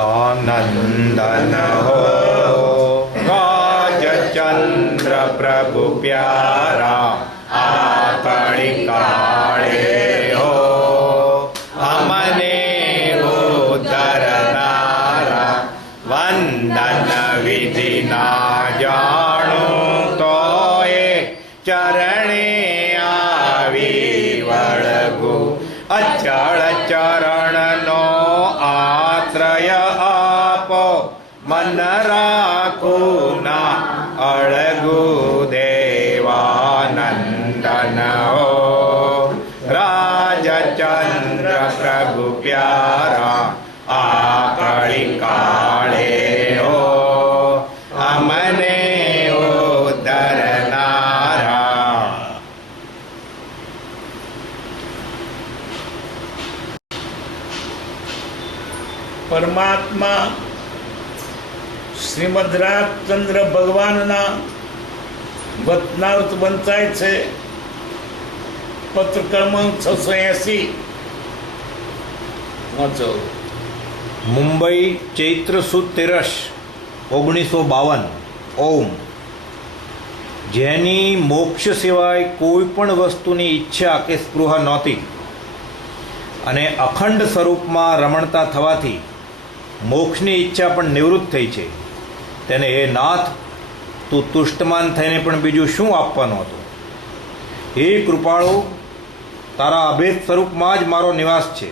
देवानंदन हो राजचंद्र प्रभु प्यारा आपणी काळे हो अमने उद्धरनारा वंदन विधि ना जाणू तो चरणे आवी वळगू अचल चरण नो आश्रय आपो मन राखू ना अळगू देवानंदन हो राजचंद्र प्रभु प्यारा आकळी काळे हो अमने उद्धरनारा। પરમાત્મા શ્રીમદ રાજચંદ્ર ભગવાનના વતનાવત બંધાય છે। પત્ર ક્રમાંક 680 વાંચો। મુંબઈ ચૈત્ર સુદ તેરસ 1952। ઓમ। જેની મોક્ષ સિવાય કોઈ પણ વસ્તુની ઈચ્છા કે સ્પૃહા નહોતી અને અખંડ સ્વરૂપમાં રમણતા થવાથી મોક્ષની ઈચ્છા પણ નિવૃત્ત થઈ છે, તેને હે નાથ તું તુષ્ટમાન થઈને પણ બીજું શું આપવાનું હતું? હે કૃપાળુ, તારા અભેદ સ્વરૂપમાં જ મારો નિવાસ છે।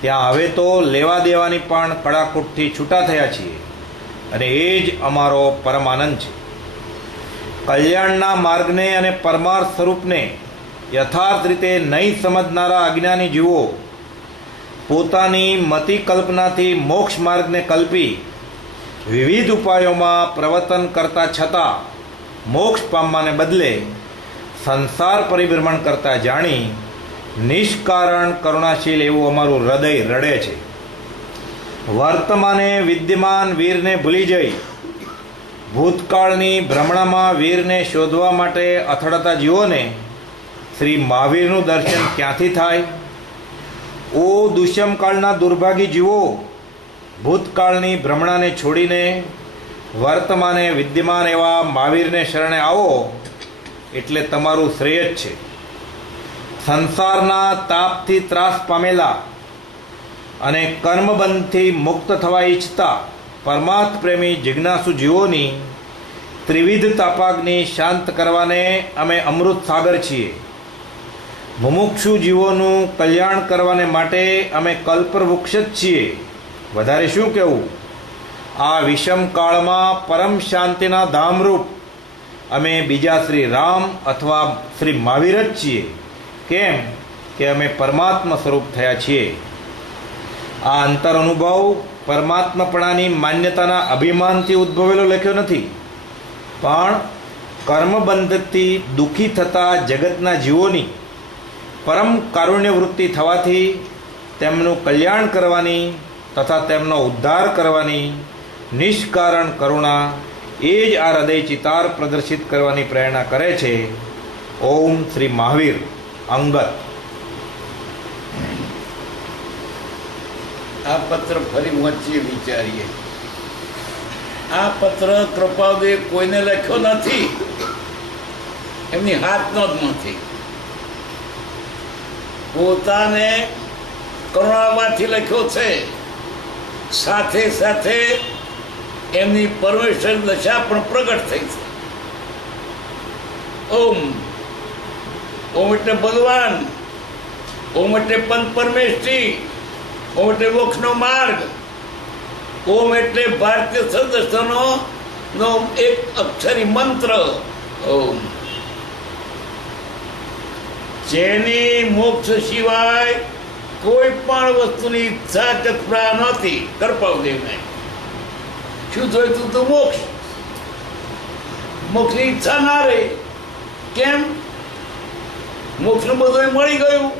ત્યાં હવે તો લેવા દેવાની પણ કડાકૂટથી છૂટા થયા છીએ અને એ જ અમારો પરમ આનંદ છે। કલ્યાણના માર્ગને અને પરમાર્થ સ્વરૂપને યથાર્થ રીતે નહીં સમજનારા અજ્ઞાની જીવો પોતાની મતિ કલ્પનાથી મોક્ષ માર્ગને કલ્પી વિવિધ ઉપાયોમાં પ્રવર્તન કરતા છતાં મોક્ષ પામવાને બદલે સંસાર પરિભ્રમણ કરતા જાણી નિષ્કારણ કરુણાશીલ એવું અમારું હૃદય રડે છે। વર્તમાને વિદ્યમાન વીરને ભૂલી જઈ ભૂતકાળની ભ્રમણામાં વીરને શોધવા માટે અથડાતા જીવોને શ્રી મહાવીરનું દર્શન ક્યાંથી થાય? ઓ દુષ્યમકાળના દુર્ભાગી જીવો, ભૂતકાળની ભ્રમણાને છોડીને વર્તમાને વિદ્યમાન એવા મહાવીરને શરણે આવો એટલે તમારું શ્રેય જ છે। સંસારના તાપથી ત્રાસ પામેલા અને કર્મબંધથી મુક્ત થવા ઈચ્છતા પરમાર્થ પ્રેમી જિજ્ઞાસુ જીવોની ત્રિવિધ તાપાગ્નિ શાંત કરવાને અમે અમૃત સાગર છીએ। મુમુક્ષુ જીવોનું કલ્યાણ કરવાને માટે અમે કલ્પવૃક્ષ જ છીએ। વધારે શું કહેવું? આ વિષમ કાળમાં પરમ શાંતિના ધામરૂપ અમે બીજા શ્રી રામ અથવા શ્રી મહાવીર જ છીએ। કેમ કે અમે પરમાત્મા સ્વરૂપ થયા છીએ। આ અંતર અનુભવ પરમાત્માપણાની માન્યતાના અભિમાનથી ઉદ્ભવેલો લખ્યો નથી, પણ કર્મબંધથી દુઃખી થતા જગતના જીવોની પરમ કારુણ્ય વૃત્તિ થવાથી તેમનું કલ્યાણ કરવાની તથા તેમનો ઉદ્ધાર કરવાની નિષ્કારણ કરુણા એ જ આ હૃદય ચિતાર પ્રદર્શિત કરવાની પ્રેરણા કરે છે। ઓમ શ્રી મહાવીર અંગત। આ પત્ર ફરી વાંચીએ, વિચારીએ। આ પત્ર કૃપાદેવ કોઈને લખ્યો નથી, એમની હાથનો જ નથી, પોતાને કરુણામાંથી લખ્યો છે। સાથે સાથે એમની પરમેશ્વર દશા પણ પ્રગટ થઈ છે। ઓમ ઓમ એટલે ભગવાન, ઓમ એટલે પંચ પરમેષ્ઠી, ઓમ એટલે મોક્ષનો માર્ગ, ઓમ એટલે ભારતીય સદસ્યનો એક અક્ષરી મંત્ર ઓમ। જેની મોક્ષ સિવાય કોઈ પણ વસ્તુની ઈચ્છા ચતરા નહોતી કૃપાદેવને। શું જોઈતું તું? મોક્ષ। મોક્ષની ઈચ્છા ના રહી। કેમ? મોક્ષનું બધું મળી ગયું।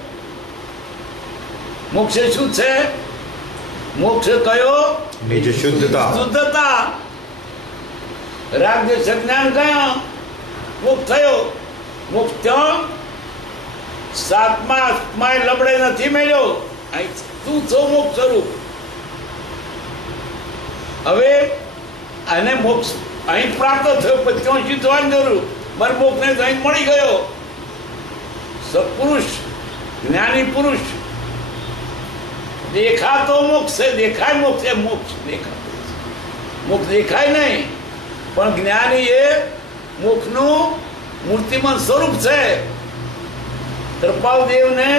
મોક્ષ શું છે? મોક્ષ કયો? નિજ શુદ્ધતા। શુદ્ધતા। રાગ દ્વેષ જ્ઞાન ગયા, મોક્ષ થયો। મોક્ષ ત્યાં સાતમા આત્માએ લબડે નથી મેળ્યો. અહીં તું છો મોક્ષ સ્વરૂપ. હવે આને મોક્ષ અહીં પ્રાપ્ત થયો, પછી ત્યાં શીખવાની જરૂર. મારે મોક્ષને અહીં મળી ગયો. સત્પુરુષ, જ્ઞાની પુરુષ દેખાતો મોક્ષ છે. દેખાય મોક્ષ છે. મોક્ષ દેખાતો મોક્ષ દેખાય નહીં, પણ જ્ઞાની એ મોક્ષનું મૂર્તિમાન સ્વરૂપ છે. કૃપાલદેવને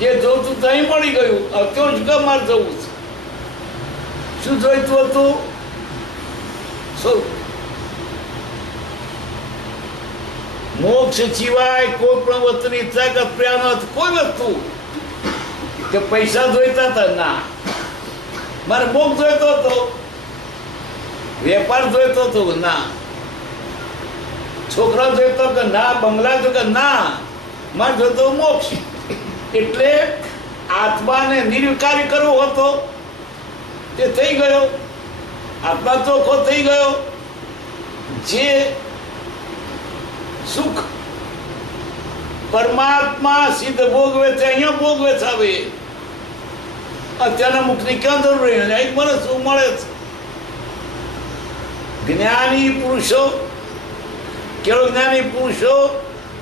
જે જોતું ત્યાં મળી ગયું. અત્યારે જ કેમ મારે જવું છે? શું જોઈતું હતું? સ્વરૂપ. મોક્ષ સિવાય કોઈ પણ વસ્તુની તાકાત પ્રયાસ કોઈ વસ્તુ કે પૈસા જોઈતા હતા ના. મારે મોક્ષ જોઈતો હતો, વેપાર જોઈતો હતો ના, છોકરા જોઈતો કે ના, બંગલા જો કે ના, મારે જોઈતો મોક્ષ. એટલે આત્માને નિર્વિકારી કરવો હતો, તે થઈ ગયો. આત્મા ચોખ્ખો થઈ ગયો. જે સુખ પરમાત્મા સિદ્ધ ભોગવે છે, અહીંયા ભોગવે છે. હવે અત્યારના મુક્તની ક્યાં જરૂર રહી? અહીં મને શું મળે છે? જ્ઞાની પુરુષો, કેવળ જ્ઞાની પુરુષો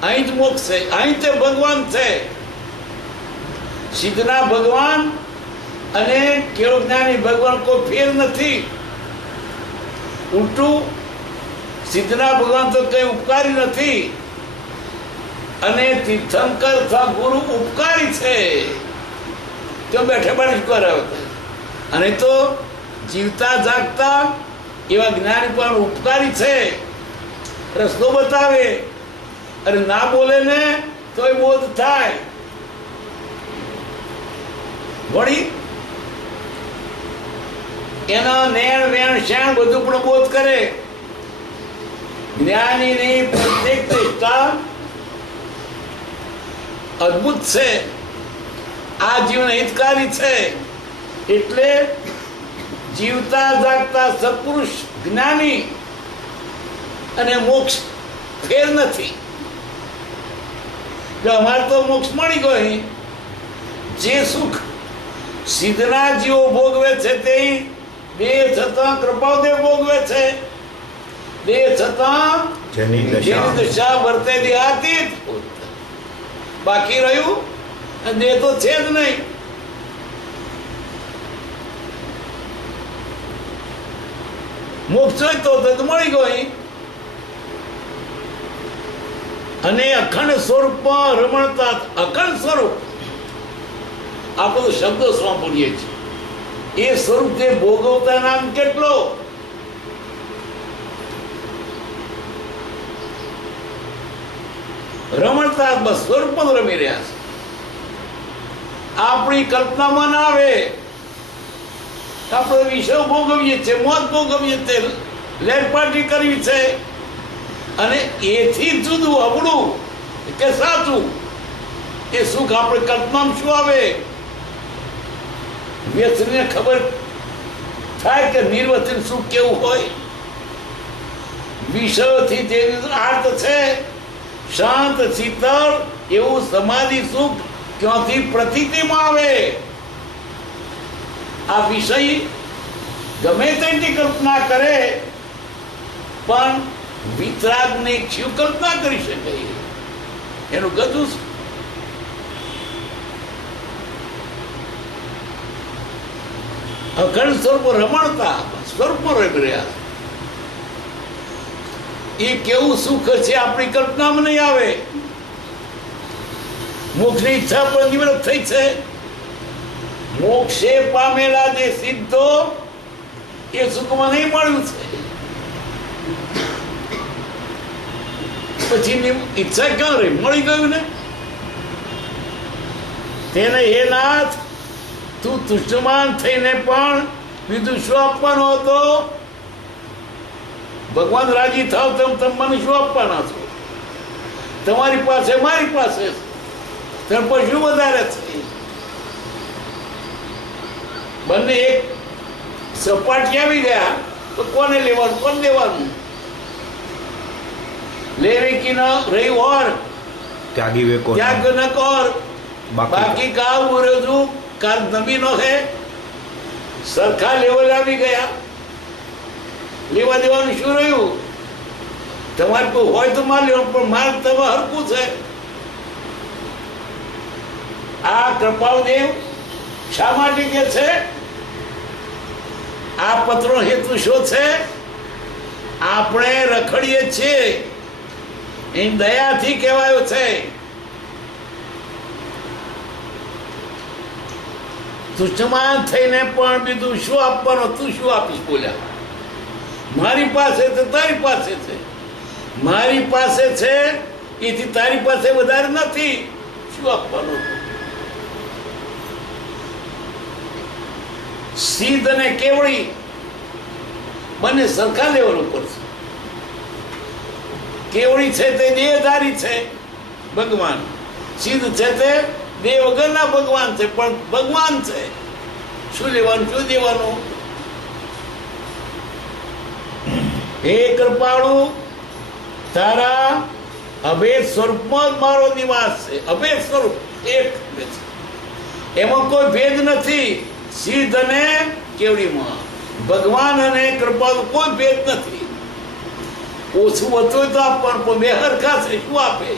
અહીં જ મોક્ષ છે, અહીં તે ભગવાન છે. સિદ્ધના ભગવાન અને કેવળ જ્ઞાની ભગવાન કોઈ ફેર નથી. ઉલટું સિદ્ધના ભગવાન તો કઈ ઉપકારી નથી, અને તીર્થંકર ગુરુ ઉપકારી છે. તો બેઠે બેઠે કરાવે. અને તો જીવતા જાગતા એવા જ્ઞાની પણ ઉપકારી છે. રસ્તો બતાવે, અને ના બોલે ને તોય બોધ થાય. વળી એના નેણ વેણ શેણ બધું પણ બોધ કરે. જ્ઞાનીની પ્રત્યેક નિષ્ઠા અદ્ભુત છે. આ જીવન હિતકારી છે. એટલે જીવતા જાગતા સત્પુરુષ જ્ઞાની અને મોક્ષ ફેર નથી. જો અમારે તો મોક્ષ મળી ગયો. જે સુખ સિદ્ધના જીવો ભોગવે છે તે દેહ છતાં કૃપાદેવ ભોગવે છે. દેહ છતાં જેની દશા વર્તેલી હતી બાકી રહ્યું. દેહ તો છે જ નહીં. મોક્ષ જોઈતો તો મળી ગયો. અને અખંડ સ્વરૂપમાં રમણતા. અખંડ સ્વરૂપ આપણે તો શબ્દો સાંભળીએ છીએ. એ સ્વરૂપ જે ભોગવતા નામ કેટલો? રમણતા બસ સ્વરૂપમાં રમી રહ્યા છે. આપણી કલ્પનામાં ના આવે. આપણે વિષય ભોગવીએ છીએ, મોત ભોગવીએ છીએ, લેટપાટી કરવી છે. અને એથી જુદું અવળું કે સાચું એ સુખ આપણે કલ્પનામાં શું આવે? વ્યસનને ખબર થાય કે નિર્વચન સુખ કેવું હોય. વિષયોથી જે આર્ત છે શાંત શીતળ એવું સમાધિ સુખ ક્યાંથી પ્રતીતિમાં આવે? આ વિષય ગમે તેની કલ્પના કરે, પણ વિતરાગની શું કલ્પના કરી શકે? એનું ગજું છે. અખંડ સ્વરૂપ રમણતા સ્વરૂપમાં રમી રહ્યા. એ કેવું સુખ છે આપણી કલ્પનામાં નહીં આવે. મોક્ષની ઈચ્છા પણ નિવૃત્ત થઈ છે. મોક્ષે પામેલા જે સિદ્ધો એ સુખમાં નહીં મળ્યું છે. પછી ઈચ્છા ક્યાં રહી? મળી ગયું ને. તેને હે નાથ, તું તુષ્ટમાન થઈને પણ બીજું શું આપવાનો હતો? ભગવાન રાજી થાવ તેમ તમે મને શું આપવાના છો? તમારી પાસે મારી પાસે તેમ પર શું વધારે છે? બંને એક સપાટી આવી ગયા તો કોને લેવાનું, કોને લેવાનું? લેવી કે ન રહી ઓર ત્યાગી વેકો ત્યાગ ન કર બાકી કા ઉર્યો કાલ નબીનો હે સરખા લેવલ આવી ગયા, લેવા દેવાનું શું રહ્યું? તમારે કોઈ હોય તો માર લેવું, પણ માર તમે હરકું છે. આ કૃપાળદેવ શા માટે કે છે? આ પત્રો હેતુ શું છે? આપણે રખડીએ છીએ એની દયાથી કહેવાયો છે. તુચ્છમાન થઈને પણ બીજું શું આપવાનું? તું શું આપીશ? બોલ્યા મારી પાસે છે, તારી પાસે છે. મારી પાસે છે એથી તારી પાસે વધારે નથી. શું આપવાનું? સિદ્ધ અને કેવળી બંને સરખા લેવલ ઉપર છે. કેવળી છે તે દેહધારી છે ભગવાન, સિદ્ધ છે તે દેહ વગરના ભગવાન છે, પણ ભગવાન છે. શું લેવાનું, શું દેવાનું? હે કૃપાળુ, તારા અભેદ સ્વરૂપમાં જ મારો નિવાસ છે. અભેદ સ્વરૂપ એક છે, એમાં કોઈ ભેદ નથી. સિદ્ધ અને કેવડીમાં ભગવાન અને કૃપાળુ કોઈ ભેદ નથી. ઓછું હતું તો આપવાનું, પણ બે હરખા છે. શું આપે?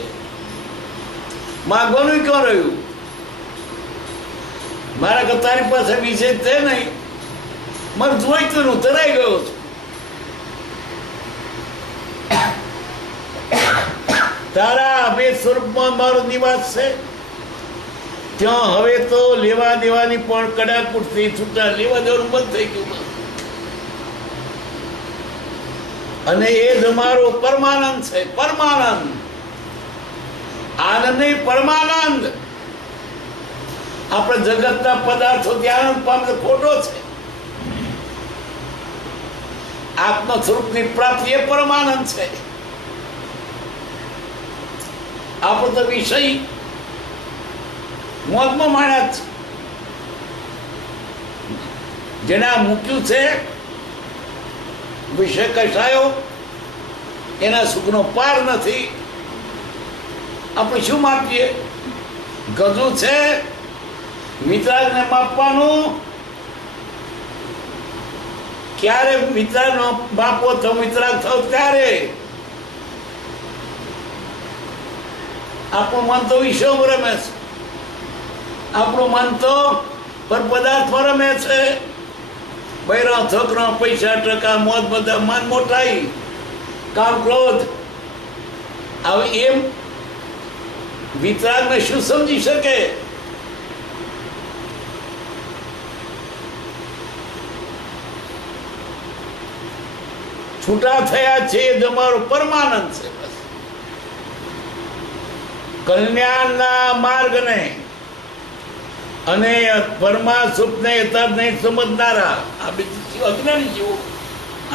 માગવાનું ક્યાં રહ્યું? મારા કે તારી પાસે વિશેષ છે નહીં, મારે જોઈતું હું તરાઈ ગયો છું. તારા અભેદ સ્વરૂપમાં મારો નિવાસ છે. ત્યાં હવે તો લેવા દેવાની પણ કડાકૂટથી છૂટા, લેવા દેવાનું બંધ થઈ ગયું. અને એ જ અમારો પરમાનંદ છે. પરમાનંદ, આનંદ નહીં, પરમાનંદ. આપણે જગતના પદાર્થોથી આનંદ પામે ખોટો છે. આત્મ સ્વરૂપની પ્રાપ્તિ એ પરમાનંદ છે. આપણો તો વિષય મોજમાં માણ્યા છે. જેને આ મૂક્યું છે વિષય કસાયો, એના સુખનો પાર નથી. આપણે શું માપીએ? ગજુ છે, વિતરાગને માપવાનું. ક્યારે વિતરાગનો માપો તો વિતરાગ થયો ત્યારે. આપણું મન તો વિષયમાં રમે છે. આપણું મન તો પર પદાર્થમાં રમે છે. બૈરા છોકરા, પૈસા, ટકા, મોત, બધા મન મોટાઈ, કામ, ક્રોધ. હવે એમ વિતરાગને શું સમજી શકે? છૂટા થયા છે એ જ અમારો પરમાનંદ છે. બસ કલ્યાણના માર્ગને અને પરમા સુખને યથાર્થ નહીં સમજનારા આ બીજું અજ્ઞાની જીવો.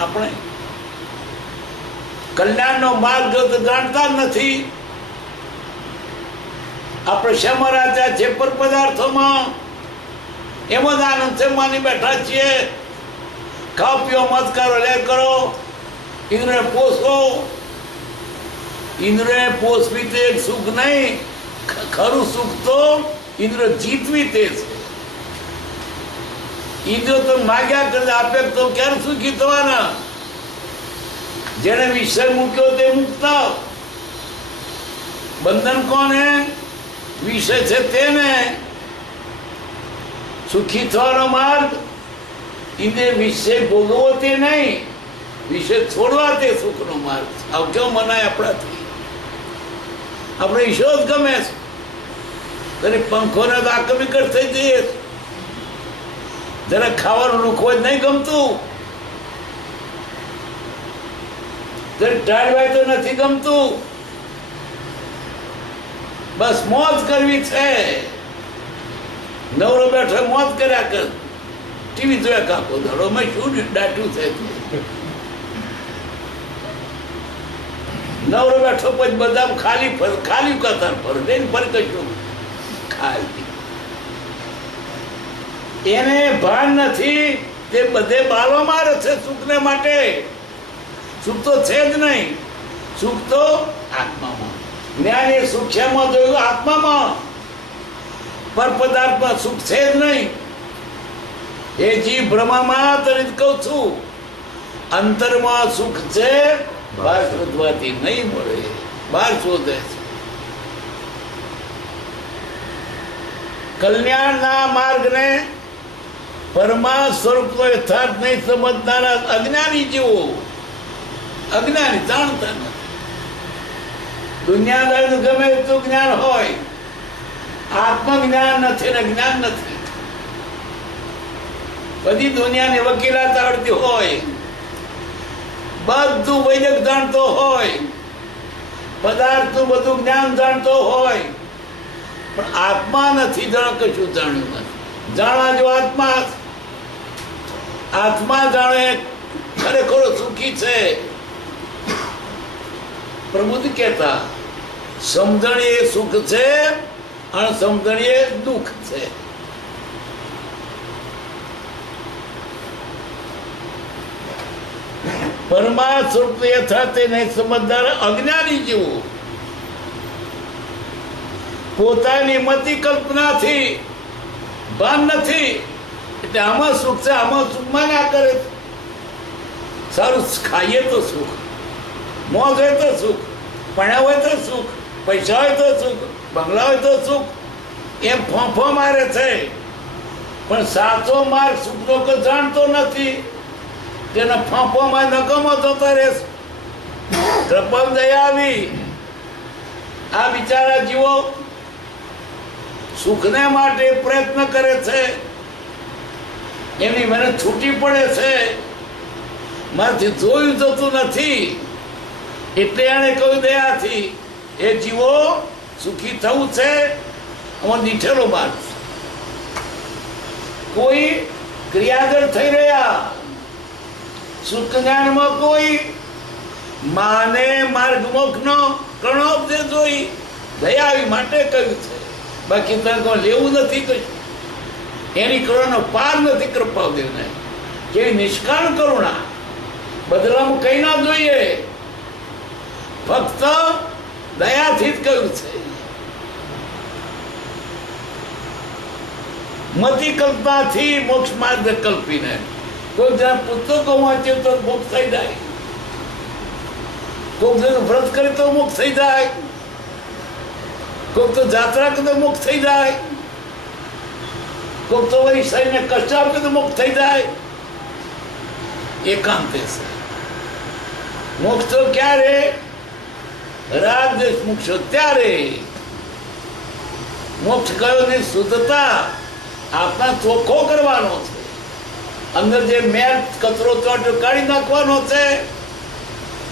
આપણે કલ્યાણનો માર્ગ જો તો જાણતા નથી. આપણે શેમાં રાજા છે? પર પદાર્થોમાં. એમાં જ આનંદ છે, માની બેઠા છીએ. ખાઓ પીઓ, મત કરો, લે કરો, ઇન્દ્રિય પોષો. ઇન્દ્રિય પોષવી તે સુખ નહીં, ખરું સુખ તો ઇન્દ્ર જીતવી તે છે. ઇન્દ્ર તો માગ્યા કરે, આપે તો ક્યારે સુખી થવાના? જેને વિષય મૂક્યો તે મુક્ત. બંધન કોને? વિષય છે તેને. સુખી થવાનો માર્ગ ઇન્દ્ર વિષય ભોગવો તે નહીં, વિષય છોડવા તે સુખનો માર્ગ. આવું કેવું મનાય આપણાથી? આપણે ઈશો જ ગમે છે. તને પંખોને તો આકમિકર થઈ જઈએ. જરા ખાવાનું રૂખવું જ નહીં ગમતું, જરા ટાળવાય તો નથી ગમતું. બસ મોજ કરવી છે. નવરો બેઠો મોજ કર્યા કર, ટીવી જોયા કાપો ધડો. મેં શું દાટ્યું છે? નવરો બેઠો પછી બધા ખાલી ફર, ખાલી કતાર ફર દઈને ફર કશું ખાલી. એને ભાન નથી, તે બધે બાલો મારે છે સુખને માટે. સુખ તો છે જ નહીં. સુખ તો આત્મામાં. જ્ઞાન એ સુખ છે એમાં જોયું આત્મામાં, પર પદાર્થમાં સુખ છે જ નહીં. એ જીવ ભ્રમામાં તરીત કહું છું, અંતરમાં સુખ છે, બહાર શોધવાથી નહીં મળે, બહાર શોધે છે. કલ્યાણના માર્ગને પરમાત્મા સ્વરૂપનો યથાર્થ નહીં સમજનારા અજ્ઞાની જેવો, અજ્ઞાની જાણતા નથી. દુનિયાદારનું ગમે એટલું જ્ઞાન હોય, આત્મજ્ઞાન નથી ને જ્ઞાન નથી. બધી દુનિયાની વકીલાત આવડતી હોય, બધું વૈદક જાણતો હોય, પદાર્થનું બધું જ્ઞાન જાણતો હોય, પણ આત્મા નથી જાણ, કશું જાણ્યું નથી. જાણવા જો આત્મા, આત્મા જાણે ખરેખર સુખી છે. પ્રભુજી કહેતા સમજણ એ સુખ છે અને સમજણ એ દુઃખ છે. પરમાત્મા સ્વરૂપ યથાર્થ નહીં સમજનાર અજ્ઞાની જેવું પોતાની મતિ કલ્પનાથી ભાન નથી, એટલે આમાં સુખ છે, આમાં સુખ માન્યા કરે. સારું ખાઈએ તો સુખ, મોજ હોય તો સુખ, ભણ્યા હોય તો સુખ, પૈસા હોય તો સુખ, બંગલા હોય તો સુખ, એમ ફોંફો મારે છે. પણ સાચો માર્ગ સુખનો કે જાણતો નથી, તેના ફોંફોમાં નકમો થતો રહેશે. કૃપા દયા આવી, આ બિચારા જીવો સુખને માટે પ્રયત્ન કરે છે, એની મને છૂટી પડે છે, મારાથી જોયું જતું નથી. એટલે એને કહ્યું દયાથી, એ જીવો સુખી થવું છે, આમાં દીઠેલો માર્ગ. કોઈ ક્રિયાગર થઈ રહ્યા, સુખ જ્ઞાનમાં કોઈ માને માર્ગ મોક્ષનો કર્ણોપદેશ જોઈ દયા આવી માટે કહ્યું છે. બાકી તને લેવું નથી કશું, એની કરુણાનો પાર નથી કૃપાદેવને. કેવી નિષ્કાળ કરુણા, બદલામાં કઈ ના જોઈએ, ફક્ત દયાથી જ કહ્યું છે. મતિ કલ્પનાથી મોક્ષ માર્ગ કલ્પીને કોઈ જરા પુસ્તકો વાંચે તો મોક્ષ થઈ જાય, કોઈ જણ વ્રત કરે તો મોક્ષ થઈ જાય, કોઈક તો જાત્રા કરે તો મોક્ષ થઈ જાય, કોઈક તો વળી શરીરને કષ્ટ આપે તો મોક્ષ થઈ જાય. એકાંતે છે મોક્ષ તો ક્યારે? રાગ દેશ મોક્ષ ત્યારે. મોક્ષ કયો ને શુદ્ધતા આપણા ચોખ્ખો કરવાનો છે, અંદર જે મેલ કચરો ચોટ કાઢી નાખવાનો છે,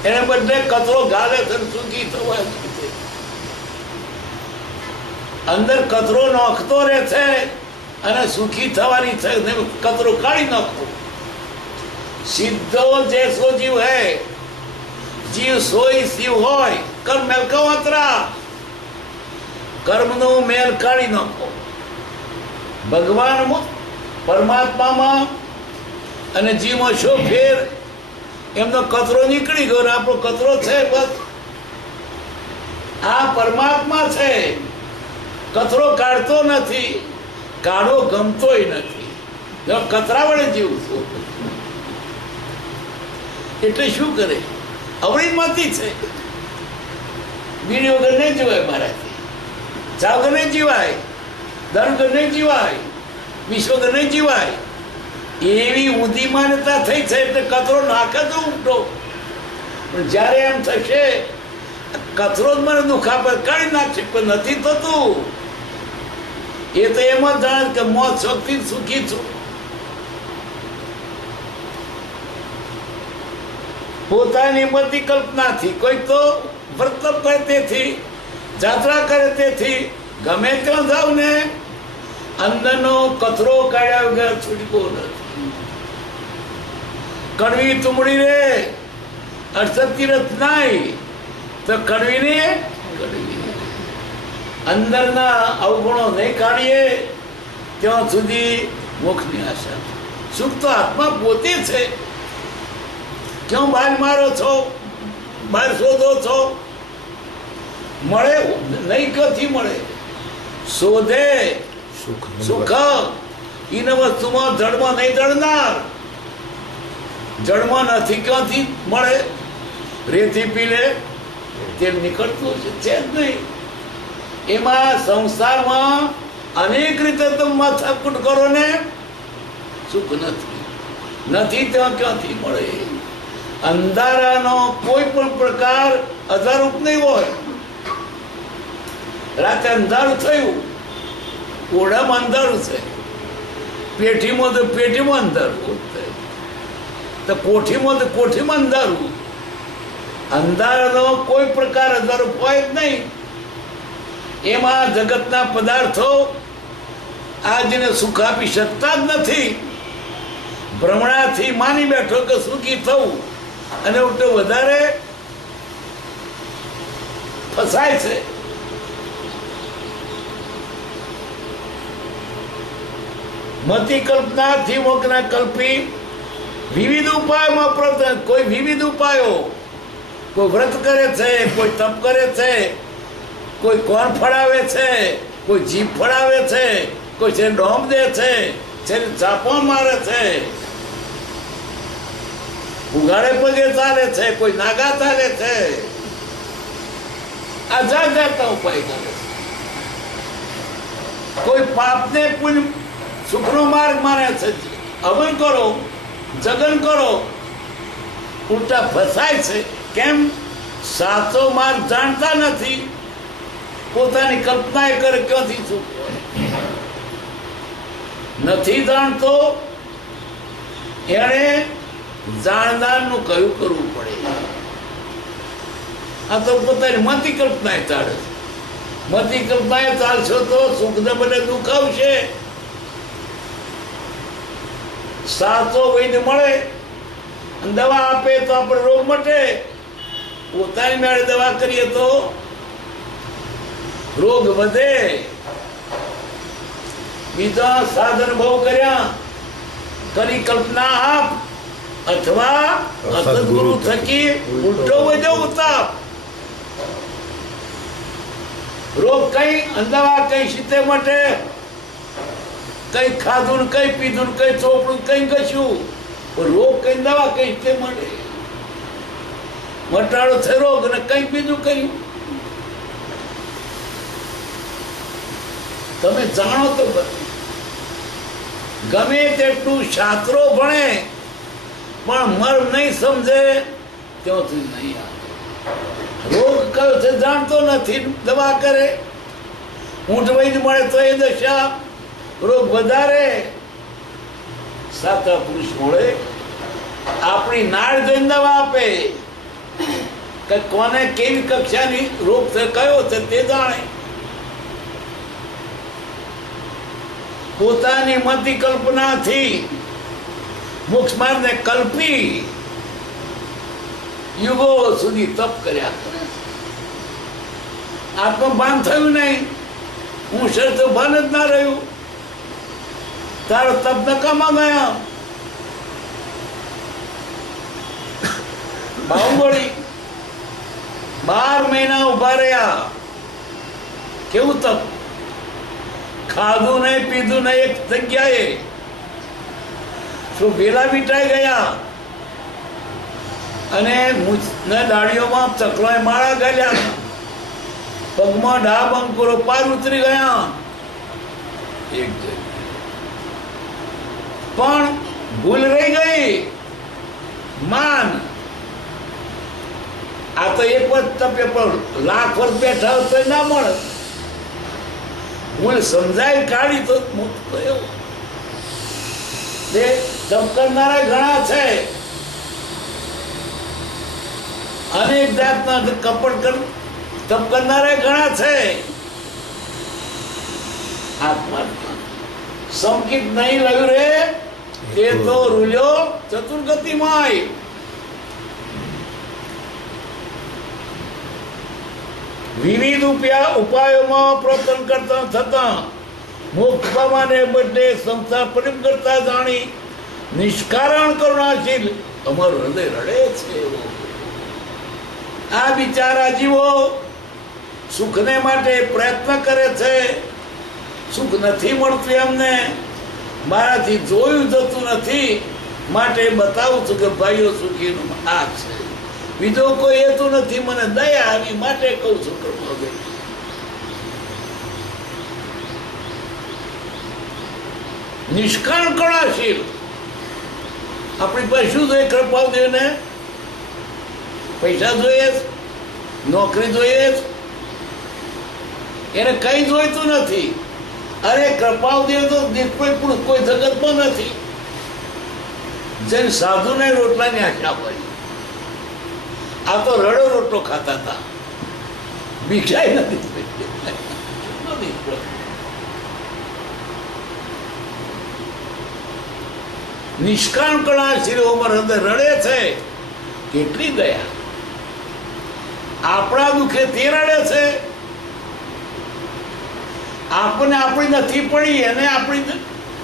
એને બદલે કચરો ગાલે છે, સુખી થવાનું છે. અંદર કચરો નાખતો રહે છે અને સુખી થવાની છે, કચરો કાઢી નાખો. સીધો જૈસો જીવ હે, જીવ સોય શિવ હોય. કર્મ મેલ કવાતરા, કર્મનો મેલ કાઢી નાખો. ભગવાનમાં પરમાત્મામાં અને જીવમાં શું ફેર? એમનો કચરો નીકળી ગયો, આપણો કચરો છે બસ. આ પરમાત્મા છે, કચરો કાઢતો નથી, કાઢો ગમતોય નથી, કચરા વડે જીવું છું. એટલે શું કરે? અવળીમાંથી છે. બીડી વગર નહીં જીવાય મારાથી, ચા વગર નહીં જીવાય, દારૂ વગર નહીં જીવાય, વિશ્વ વગર નહીં જીવાય. એવી ઊંધી માન્યતા થઈ છે એટલે કચરો નાખે તો ઉમટો. પણ જ્યારે એમ થશે કચરો જ મને દુઃખ આપે, કાઢી નાખશે, પણ નથી થતું. એ તો એમ જ જાણે કે મોત શક્તિ સુખી છું. પોતાની બધી કલ્પનાથી, કોઈ તો વ્રત કરે તેથી, જાત્રા કરે તેથી, ગમે ત્યાં જાવ ને અંદરનો કચરો કાઢ્યા વગર છૂટકો નથી. કડવી તુમડી રે અડસઠી રથ નાય તો કડવી ને કડવી. અંદરના અવગુણો નહીં કાઢીએ ત્યાં સુધી મોક્ષની આશા. સુખ તો આત્મા પોતે છે. ક્યાં બહાર મારો છો, બહાર શોધો છો? મળે નહીં, ક્યાંથી મળે? શોધે સુખ ઈને વસ્તુમાં જળમાં નહીં જળનાર, જળમાં નથી ક્યાંથી મળે? રેતી પી લે તેલ નીકળતું છે જ નહીં. એમાં સંસારમાં અનેક રીતે તમે માથાકૂટ કરો ને સુખ નથી ત્યાં ક્યાંથી મળે? અંધારાનો કોઈ પણ પ્રકાર અધારૂપ નહીં હોય. રાતે અંધારું થયું, ઓઢામાં અંધારું છે, પેઢીમાં તો પેઢીમાં અંધારું, તો કોઠીમાં તો કોઠીમાં અંધારું. અંધારાનો કોઈ પ્રકાર અંધારું હોય જ નહીં. એમાં જગતના પદાર્થો આજને સુખ આપી શકતા જ નથી. ભ્રમણાથી માની બેઠો કે સુખી થવું, અને ઉલટો વધારે ફસાય છે. મતિ કલ્પનાથી મોકના કલ્પી વિવિધ ઉપાયોમાં પ્રયત્ન. કોઈ વિવિધ ઉપાયો, કોઈ વ્રત કરે છે, કોઈ તપ કરે છે, કોઈ કોણ ફળાવે છે, કોઈ જીભ ફળાવે છે, કોઈ છે ડોમ દે છે, છે ચાપો મારે છે, ઉઘાડે પગે ચાલે છે, કોઈ નાગા ચાલે છે. આ જાત જાતના ઉપાય કરે છે. કોઈ પાપને પુણ્ય સુખનો માર્ગ માને છે. હવન કરો, જગન કરો, ઉલટા ફસાય છે. કેમ? સાચો માર્ગ જાણતા નથી. પોતાની કલ્પના એ કરે ક્યાંથી સુખ હોય? નથી જાણતો એને જાણનારનું કયું કરવું પડે. આ તો પોતાની મતિ કલ્પના ચાલે છે. મતિ કલ્પના ચાલશો તો સુખ ને બને દુઃખ આવશે. સાચો વૈદ્ય મળે, દવા આપે તો આપણે રોગ મટે. પોતાની મેળે દવા કરીએ તો રોગ વધે. બીજા સાધન બહુ કર્યા, કરી કલ્પના આપ, અથવા અસદગુરુ થકી ઉલટો વધ્યો ઉતાપ. રોગ કઈ દવા કઈ સીતે મટે, કઈ ખાધું ને કઈ પીધું ને કઈ ચોપડું કઈ કશું. રોગ કઈ દવા કઈ તે મળે. મટાડો થયો રોગ ને કઈ બીજું કયું. તમે જાણો તો ગમે તેટલું શાસ્ત્રો ભણે પણ મર્મ નહીં સમજે ત્યાંથી નહીં આવે. રોગ કયો છે જાણતો નથી, દવા કરે. ઊંટ વૈદ મળે તો એ દશા, રોગ વધારે. સાચા પુરુષ મળે, આપણી નાળ જોઈને દવા આપે કે કોને કેવી કક્ષાની રોગ છે, કયો છે તે જાણે. પોતાની મતિ કલ્પનાથી મોક્ષ માર્ગને કલ્પી યુગો સુધી તપ કર્યા કરે. આત્મભાન થયું નહીં, હું શરત ભાન જ ના રહ્યું. તારો તપ નકામા ગયા. બાહુબળી 12 મહિના ઉભા રહ્યા. કેવું તપ? ખાધું નહીં, પીધું નહીં, એક જગ્યાએ. શું વેલા વીટાઈ ગયા, અને દાડીઓમાં ચકલાએ માળા ગાલ્યા, પગમાં ડાબ અંકુરો પાર ઉતરી ગયા. એક જગ્યાએ પણ ભૂલ રહી ગઈ, માન. આ તો એક વખત તપે પણ લાખ વર્ષ બેઠા હોય તો ના મળે. ભૂલ સમજાય કાઢી તો મુક્ત થયો. તપ કરનારા ઘણા છે, અનેક જાતના કપટ તપ કરનારા ઘણા છે. આત્મા સંકિત નહીં રહ્યું રે તે તો રૂલ્યો ચતુર્ગતિમાય. વિવિધ ઉપાયોમાં પ્રયત્ન કરતા થતા મોક્ષ પામવાને બદલે સંસાર પ્રેમ કરતા જાણી નિષ્કારણ કરુણાશીલ અમારું હૃદય રડે છે. આ બિચારા જીવો સુખને માટે પ્રયત્ન કરે છે, સુખ નથી મળતું એમને, મારાથી જોયું જતું નથી, માટે બતાવું છું કે ભાઈઓ સુખીનું આ છે, બીજો કોઈ હેતુ નથી, મને દયા આવી માટે કહું છું. કૃપાદેવ નિષ્કામ કણાશીલ. આપણી પાસે શું જોઈએ કૃપાદેવને? પૈસા જોઈએ, નોકરી જોઈએ, એને કઈ જોઈતું નથી. અરે કૃપાદેવ તો નિષ્ફળ પુરુષ કોઈ જગતમાં નથી. જેને સાધુને રોટલાની આશા હોય. આ તો રડો રોટલો ખાતા હતા, ભિક્ષાય નથી. નિષ્કામ કણાશીલ હૃદય રડે છે. કેટલી દયા! આપણા દુઃખે તે રડે છે. આપણને આપણી નથી પડી, એને આપણી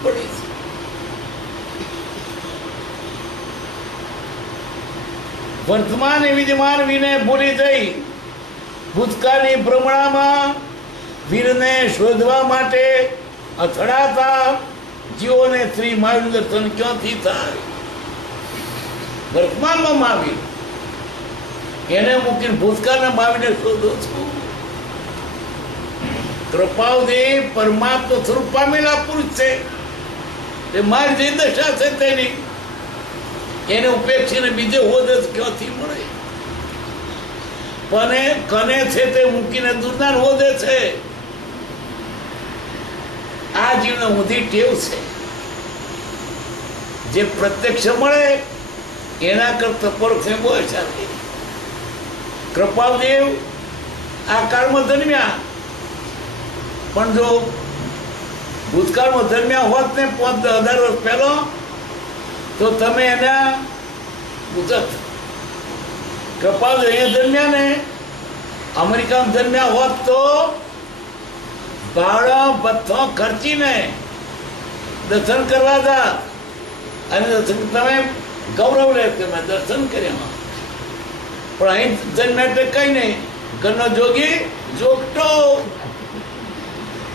પડી છે. વર્તમાન વિદ્યમાન વીરને ભૂલી જઈ ભૂતકાળની ભ્રમણામાં વીરને શોધવા માટે અથડાતા જીવોને શ્રી મહાવીર દર્શન ક્યાંથી થાય? વર્તમાનમાં મહાવીર, એને મૂકીને ભૂતકાળના મહાવીરને શોધો છો. કૃપાદેવ પરમાત્મા સ્વરૂપ પામેલા પુરુષ છે. તે મારી જે દશા છે તેની, એને ઉપેક્ષીને બીજે હોદે ક્યાંથી મળે? પણ કને છે તે મૂકીને દુર્દાન હોદે છે. આ જીવને ઊંધી ટેવ છે. જે પ્રત્યક્ષ મળે એના કરતા પરોક્ષ બહુ સારી. કૃપાદેવ આ કાળમાં જન્મ્યા, પણ જો ભૂતકાળમાં જન્મ્યા હોત ને 5,000 વર્ષ પહેલો, તો તમે એના પૂછત. કૃપાદેવ અહીંયા જન્મ્યા ને અમેરિકામાં જન્મ્યા હોત તો ભાડા ભથ્થો ખર્ચીને દર્શન કરવા જા, અને દર્શન તમે ગૌરવ લે કે મેં દર્શન કર્યા. પણ અહીં જન્મ્યા એટલે કઈ નહીં, ઘરનો જોગી જોગટો,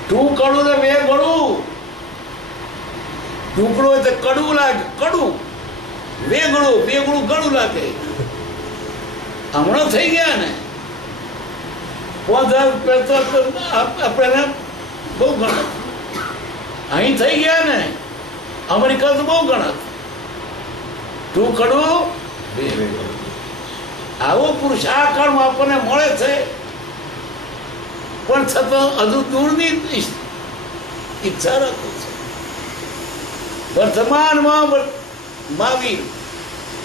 તું કડું ને મેં ગળું. ઢુકડું હોય તો કડવું લાગે, કડવું વેગળું, વેગળું ગળું લાગે. હમણાં થઈ ગયા ને 5,000 આપણે બહુ ગણત. અહીં થઈ ગયા ને અમેરિકા તો બહુ ગણત. તું કડવું. આવો પુરુષ આ કાળમાં આપણને મળે છે, પણ છતાં હજુ દૂરની ઈચ્છા રાખું છું. વર્તમાનમાં મહાવીર,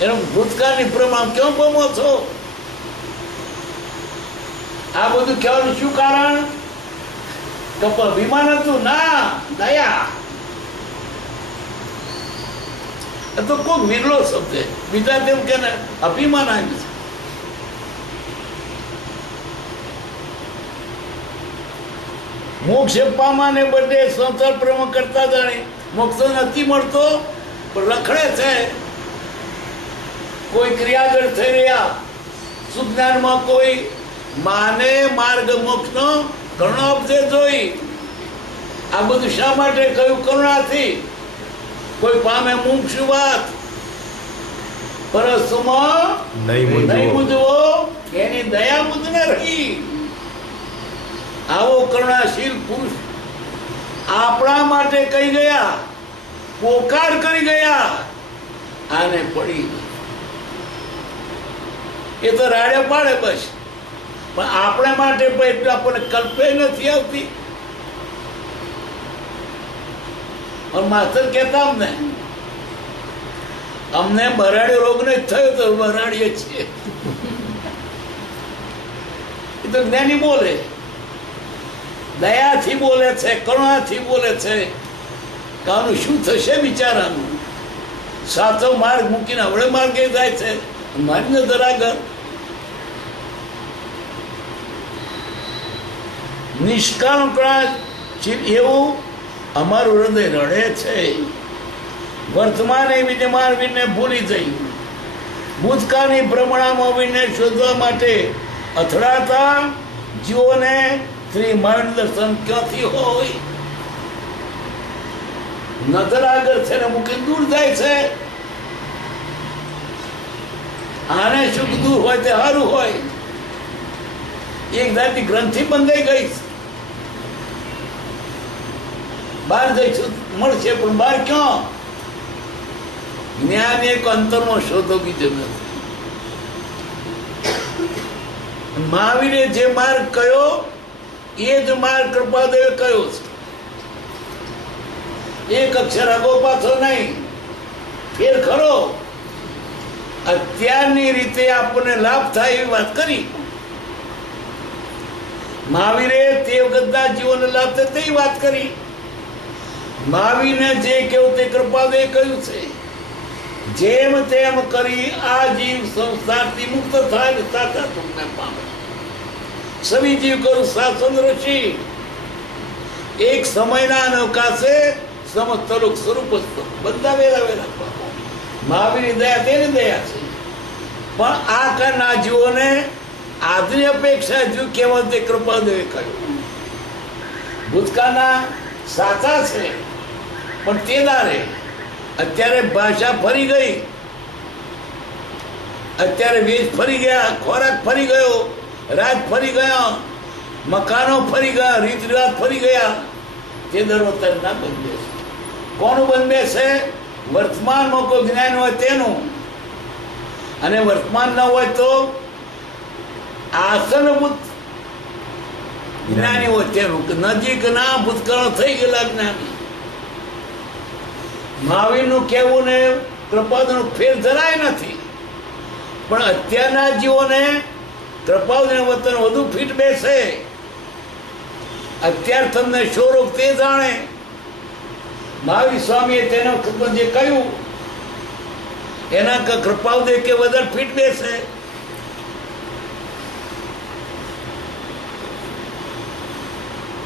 એનો ભૂતકાળની પ્રમાણ ક્યાં પામો છો? આ બધું કહેવાનું શું કારણ? તો અભિમાન હતું ના, દયા. એ તો કોઈ વિરલો શબ્દ, બીજા તેમ કે અભિમાન આવ્યું છે. મોક્ષ પામાને બદલે સંસાર પ્રેમ કરતા જાણે મોક્ષ નથી મળતો, પણ રખડે છે. કોઈ ક્રિયાગર થઈ રહ્યા, સુજ્ઞાનમાં કોઈ માને માર્ગ મોક્ષનો ઘણો ઉપદેશ જોઈ. આ બધું શા માટે કહ્યું? કરુણાથી. કોઈ પામે મુમુક્ષુ વાત, પરસ્તુમાં નહીં મૂંઝવો, એની દયા મુદ્દને રહી. આવો કરુણાશીલ પુરુષ આપણા માટે કહી ગયા, પોકાર કરી ગયા, આને પડી. એ તો રાડે પાડે બસ, પણ આપણા માટે એટલું આપણને કલ્પે નથી આવતી. માસ્તર કહેતા અમને બરાડી રોગ ને થયો તો બરાડીએ છીએ. એ તો જ્ઞાની બોલે, દયાથી બોલે છે, કરુણાથી બોલે છે. કાનું શું થશે બિચારાનું? સાચો માર્ગ મૂકીને હવળે માર્ગે જાય છે. મારી નજર આગળ નિષ્કામ એવું અમારું હૃદય રડે છે. વર્તમાને વિદ્યમાન વીરને ભૂલી જઈ ભૂતકાળની ભ્રમણામાં વીરને શોધવા માટે અથડાતા જીવોને શ્રી મહાવીર દર્શન ક્યાંથી હોય? નજર આગળ છે ને મૂકી દૂર જાય છે. આને સુખ દૂર હોય તે સારું હોય. એક જાતની ગ્રંથિ બંધાઈ ગઈ છે. બહાર જઈશું મળશે, પણ બહાર ક્યાં? જ્ઞાન એક અંતરમાં શોધો, બીજો નથી. મહાવીરે જે માર્ગ કયો એ જ માર્ગ કૃપાદેવે કયો છે. એક અક્ષર આગો પાછો નહીં, ફેર ખરો. અત્યારની રીતે આપણને લાભ થાય એવી વાત કરી. મહાવીરે તે વખતના જીવનને લાભ થાય તેવી વાત કરી. મહાવીરને જે કેવું તે કૃપાદેવે કહ્યું છે. જેમ તેમ કરી આ જીવ સંસારથી મુક્ત થાય, સાચા સુખને પામે. સવી જીવ કરું શાસન ઋષિ, એક સમયના અવકાશે સમસ્ત લોક સ્વરૂપ બધા વેલા વેલા પામો. મહાવીરની દયા તેની દયા છે. પણ આ કાળના જીવોને આજની અપેક્ષા જો કેવળ તે કૃપાદેવે કહ્યું. ભૂતકાળના સાચા છે પણ તે દારે અત્યારે ભાષા ફરી ગઈ, અત્યારે વેશ ફરી ગયા, ખોરાક ફરી ગયો, રાજ ફરી ગયા, મકાનો ફરી ગયા, રીત રિવાજ ફરી ગયા. તે દરવતર ના બનશે. કોનું બનશે છે? વર્તમાનમાં કોઈ જ્ઞાન હોય તેનું. અને વર્તમાન ન હોય તો આસનભૂત જ્ઞાની હોય તેનું. નજીકના ભૂતકાળો થઈ ગયેલા જ્ઞાની. મહાવીરનું કહેવું ને કૃપાદનું ફેર જરાય નથી. પણ અત્યારના જીવોને કૃપાદને વતન વધુ ફીટ બેસે. અત્યાર તમને શોરોગ તે જાણે. મહાવીર સ્વામીએ તેના વખત જે કહ્યું એના કૃપાદે કે વધારે ફીટ બેસે.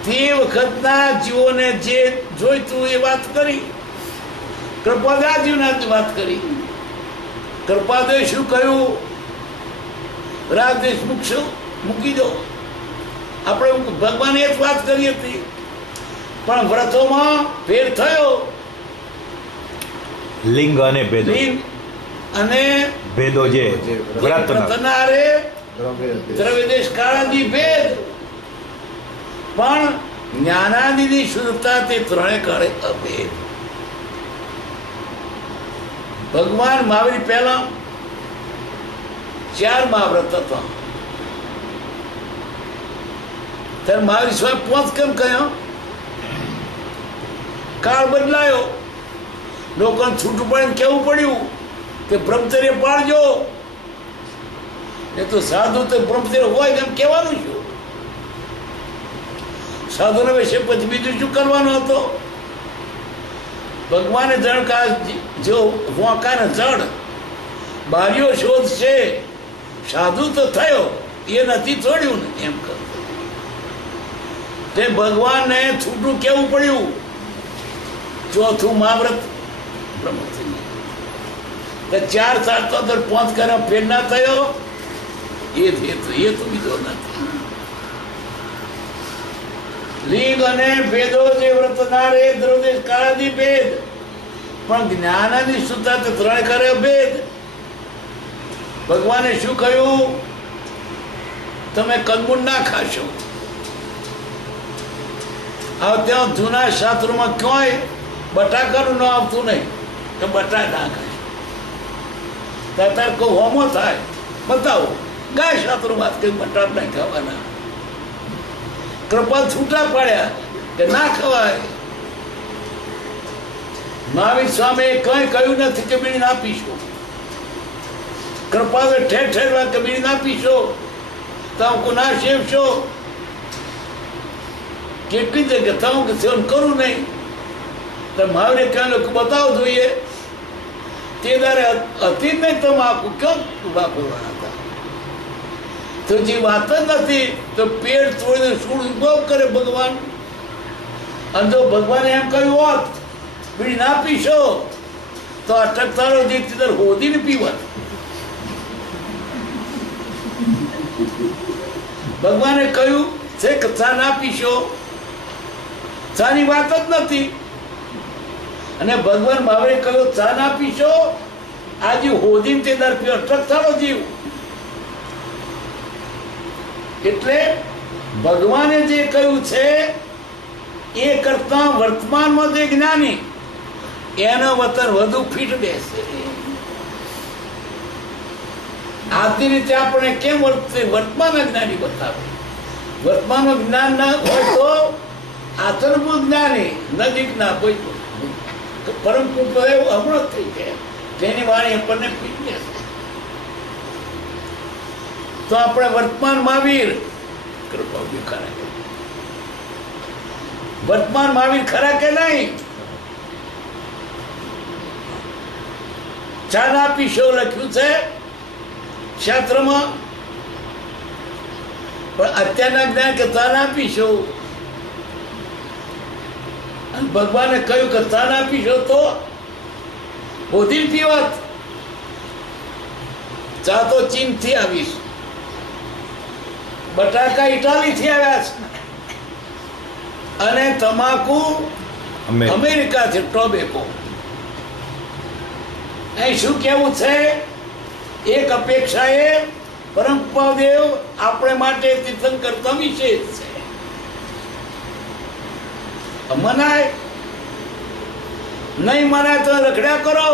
તે વખતના જીવોને જે જોઈતું એ વાત કરી. કૃપાદે આ જીવના વાત કરી. કૃપાદે શું કહ્યું? રાજદેશ મૂકશો, મૂકી દો. આપણે ભગવાને એ જ વાત કરી હતી. પણ વ્રતોમાં ફેર થયો. લિંગ અને ભેદો, લિંગ અને ભેદો જે વ્રતના રે દ્રવ્યદેશ કાળાદી ભેદ. પણ જ્ઞાનાદિની શુદ્ધતા તે ત્રણે કાળે અભેદ. ભગવાન મહાવીર પહેલા 4 મહાવ્રત હતા. ત્યારે મહાવીર સ્વામી 5 કેમ કહ્યો? કાળ બદલાયો, લોકોને છૂટું પડે કેવું પડ્યું કે બ્રહ્મચર્ય પાળજો. એ તો સાધુ તો બ્રહ્મચર્ય હોય એમ કહેવાનું શું? સાધુના વિશે પછી બીજું શું કરવાનું હતો? ભગવાને જણ કા જો વાંકાને જડ બારીઓ શોધ છે. સાધુ તો થયો, એ નથી છોડ્યું ને એમ કર. તે ભગવાનને છૂટું કેવું પડ્યું? 4થું મહાવ્રત બ્રહ્મચર્ય. 4 7 તો 5 કર્યા ફેર ના થયો. એ તો બીજો નથી. લિંગ અને ભેદો જે વ્રતના રે દ્રવ્યદેશ કાળાદી ભેદ. પણ જ્ઞાનાની શુદ્ધતા તે ત્રણે કરે ભેદ. ભગવાને શું કહ્યું? તમે કંદમૂળ ના ખાશો. હવે ત્યાં જૂના શાસ્ત્રોમાં ક્યાંય બટાકાનું ન આવતું નહીં કે બટાકા ના ખાય. ત્યારે કોઈ હોમો થાય બતાવો. ગાય શાસ્ત્રો વાત કરી બટાકા નહીં ખાવાના. કૃપા છૂટા પડ્યા કે ના ખવાય. મહાવીર સ્વામીએ કંઈ કહ્યું નથી કે બીડી ના પીશો. કૃપાએ ઠેર ઠેર વાત કે બીડી ના પીશો, તમે ના સેવશો. કેટલી જગ્યા તમે સેવન કરું નહીં. તો મહાવીરે કહ્યું લોકો બતાવો જોઈએ. તે દારે હતી જ નહીં. તમે આખું કેમ વાપરવાના હતા? તો જે વાત જ નથી તો પેટ તોડીને શું ઉદ્ભવ કરે ભગવાન? અને જો ભગવાને એમ કહ્યું હોત બીડી ના પીશો તો અટકતારો જે તીધર હોદીને પીવત. ભગવાને કહ્યું છે કે ચા ના પીશો, ચાની વાત જ નથી. અને ભગવાન મહાવીરે કહ્યું ચા ના પીશો, આજે હોદીને તે દર પીઓ અટકતાનો જીવ. એટલે ભગવાને જે કહ્યું છે એ કરતા વર્તમાનમાં જે જ્ઞાની એનો વતન વધુ ફીટ બેસે. આથી રીતે આપણે કેમ વર્તમાન જ્ઞાની બતાવે? વર્તમાન જ્ઞાન ના હોય તો આચરણનું જ્ઞાની નજીકના કોઈ પરમ કૃપા એવું હમણાં થઈ ગયા તેની વાણી આપણને ફીટ બેસે. તો આપણે વર્તમાન મહાવીર કૃપા ખરા કે વર્તમાન મહાવીર ખરા કે નહીં? ચા ના પીશો લખ્યું છે શાસ્ત્રમાં, પણ અત્યારના જ્ઞાન કે ચા ના પીશો. અને ભગવાને કહ્યું કે ચા ના પીશો તો હોધી પીવત. ચા તો ચીન થી આવીશ, બટાકા ઇટાલી થી આવ્યા છે, અને તમાકુ અમેરિકા થી ટોબેકો. અહીં શું કેવું છે? એક અપેક્ષા એ પરમ દેવ આપણે માટે તીર્થંકર તમે છે. મનાય નહીં મનાય તો રખડ્યા કરો.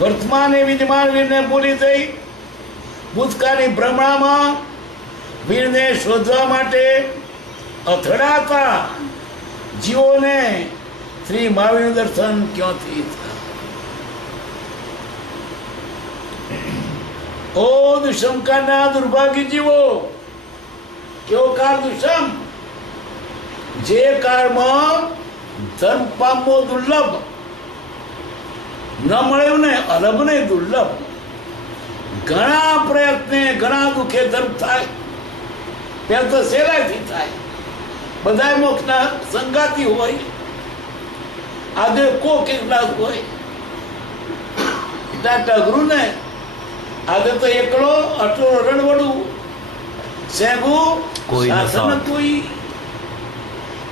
વર્તમાન એ વિદ્યમાન વીરને ભૂલી જઈ ભૂતકાળની ભ્રમણામાં વીરને શોધવા માટે અથડાતા જીવોને શ્રી મહાવીરનું દર્શન ક્યાંથી થાય? ઓ દુષ્મકાળના દુર્ભાગ્ય જીવો, કેવો કાળ દુષ્મ! જે કાળમાં ધર્મ પામવો દુર્લભ, ન મળ્યું ને અલભ ને દુર્લભ. ઘણા પ્રયત્ને ઘણા દુઃખે ધર્મ થાય, ત્યાં તો સહેલાઈથી થાય. બધા મોક્ષના સંગાતી હોય, આજે કો કેટલા હોય ત્યાં ટગરું ને. આજે તો એકલો અટલો રણવડું સેગું શાસન કોઈ.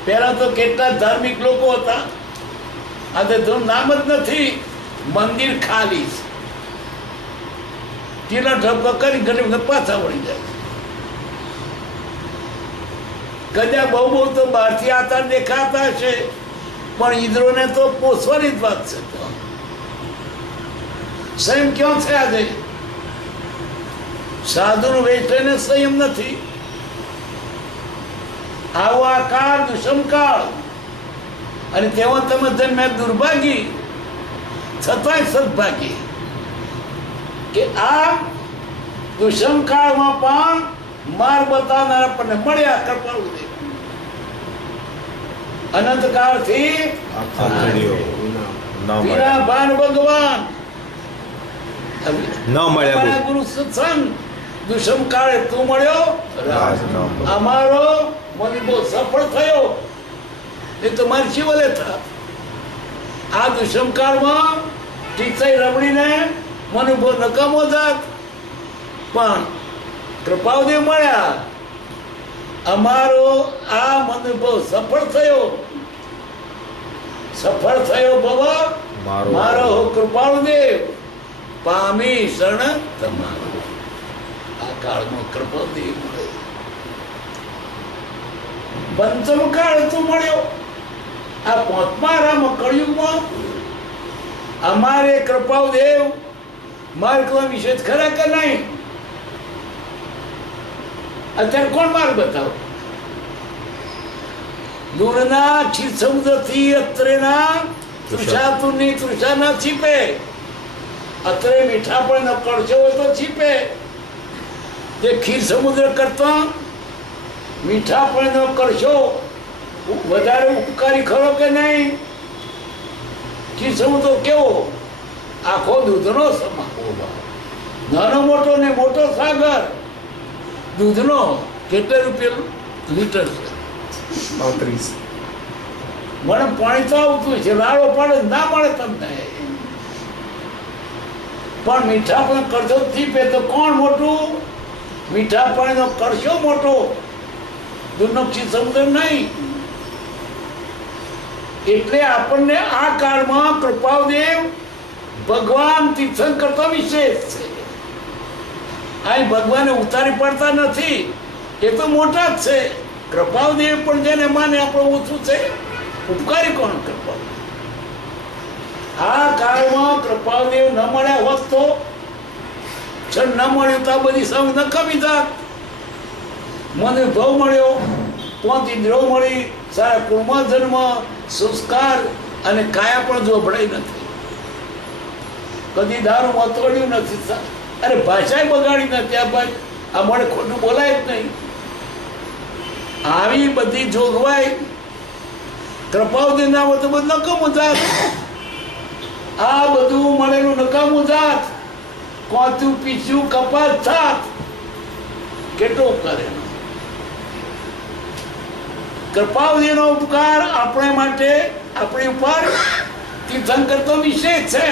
પહેલા તો કેટલા ધાર્મિક લોકો હતા, આજે તો નામ જ નથી. મંદિર ખાલી છે, ટીલા ઠપકો કરી ગરીબ પાછા વળી જાય. કદાચ બહુ બહુ તો બહારથી આતા દેખાતા છે, પણ ઈદરોને તો પોષવાની જ વાત છે. તો સંયમ ક્યાં છે? આજે સાધુનું વેચ લઈને સંયમ નથી. આવો આ કાળ દુષ્મકાળ, અને તેમાં તમે જન્મે દુર્ભાગી, છતાંય સદભાગી કે આ દુષ્મકાળમાં પણ માર્ગ બતાવનાર આપણને મળ્યા. કૃપાળુ દેવ અનંતકાળથી વિના ભાન ભગવાન ન મળ્યા. ગુરુ સત્સંગ દુષ્મકાળે તું મળ્યો, અમારો મને બહુ સફળ થયો. એ તો મારી શિવલે થા. આ દુષ્મકાળમાં ટીચાઈ રબડીને મને બહુ નકામો જાત, પણ કૃપાદેવ મળ્યા. અમારો આ મને બહુ સફળ થયો. સફળ થયો બાબા મારો કૃપાળુદેવ, પામી શરણ તમારો. આ કાળમાં કૃપાદેવ મળે. પંચમ કાળ તું મળ્યો. આ પાંચમા રામ કળિયુગમાં અમારે કૃપાદેવ માર્ગ વિશે ખરા કે નહીં? અત્યારે કોણ માર્ગ બતાવો? દૂરના ક્ષીર સમુદ્રથી અત્રેના તૃષાતુરની તૃષા ન છીપે. અત્રે મીઠા પણ ન પડશે હોય તો છીપે. તે ખીર સમુદ્ર કરતા મીઠા પણ ન કરશો વધારે ઉપકારી ખરો કે નહીં? ખીર સમુદ્ર કેવો? આખો દૂધનો સમાવો. નાનો મોટો ને મોટો સાગર. દૂધનો કેટલા રૂપિયા લીટર છે? 35. મને પાણી તો આવતું છે, લાડો પાડે ના મળે તમને. પણ મીઠા પણ કરશો થી તો કોણ મોટું? મીઠા પાણીનો કરશો મોટો, દુર્નક્ષી સમુદ્ર નહીં. એટલે આપણને આ કાળમાં કૃપાદેવ ભગવાન તીર્થંકર તો વિશેષ છે. અહીં ભગવાને ઉતારી પડતા નથી, એ તો મોટા જ છે. કૃપાદેવ પણ જેને માને આપણે ઓછું છે. ઉપકારી કોણ? કૃપાદેવ. આ કાળમાં કૃપાદેવ ન મળ્યા હોત તો ન મળ્યું તો આ બધી સૌ નકામી જાત. મને ભાવ મળ્યો, 5 ઇન્દ્રિયો મળી, સારા કુળમાં જન્મ, સંસ્કાર અને કાયા પણ જોભળાઈ નથી. કદી દારૂ મતોડ્યું નથી, અરે ભાષા બગાડી નથી. આ ભાઈ આ મળે ખોટું બોલાય જ નહીં. આવી બધી જોગવાઈ કૃપાવતી ના હોય તો બધું નકામું જાત. આ બધું મળેલું નકામું જાત. કોતું પીછું કપાસ થાત. કેટલો કરે કૃપાવતીનો ઉપકાર આપણે માટે, આપણી ઉપર તીર્થંકર તો વિશેષ છે.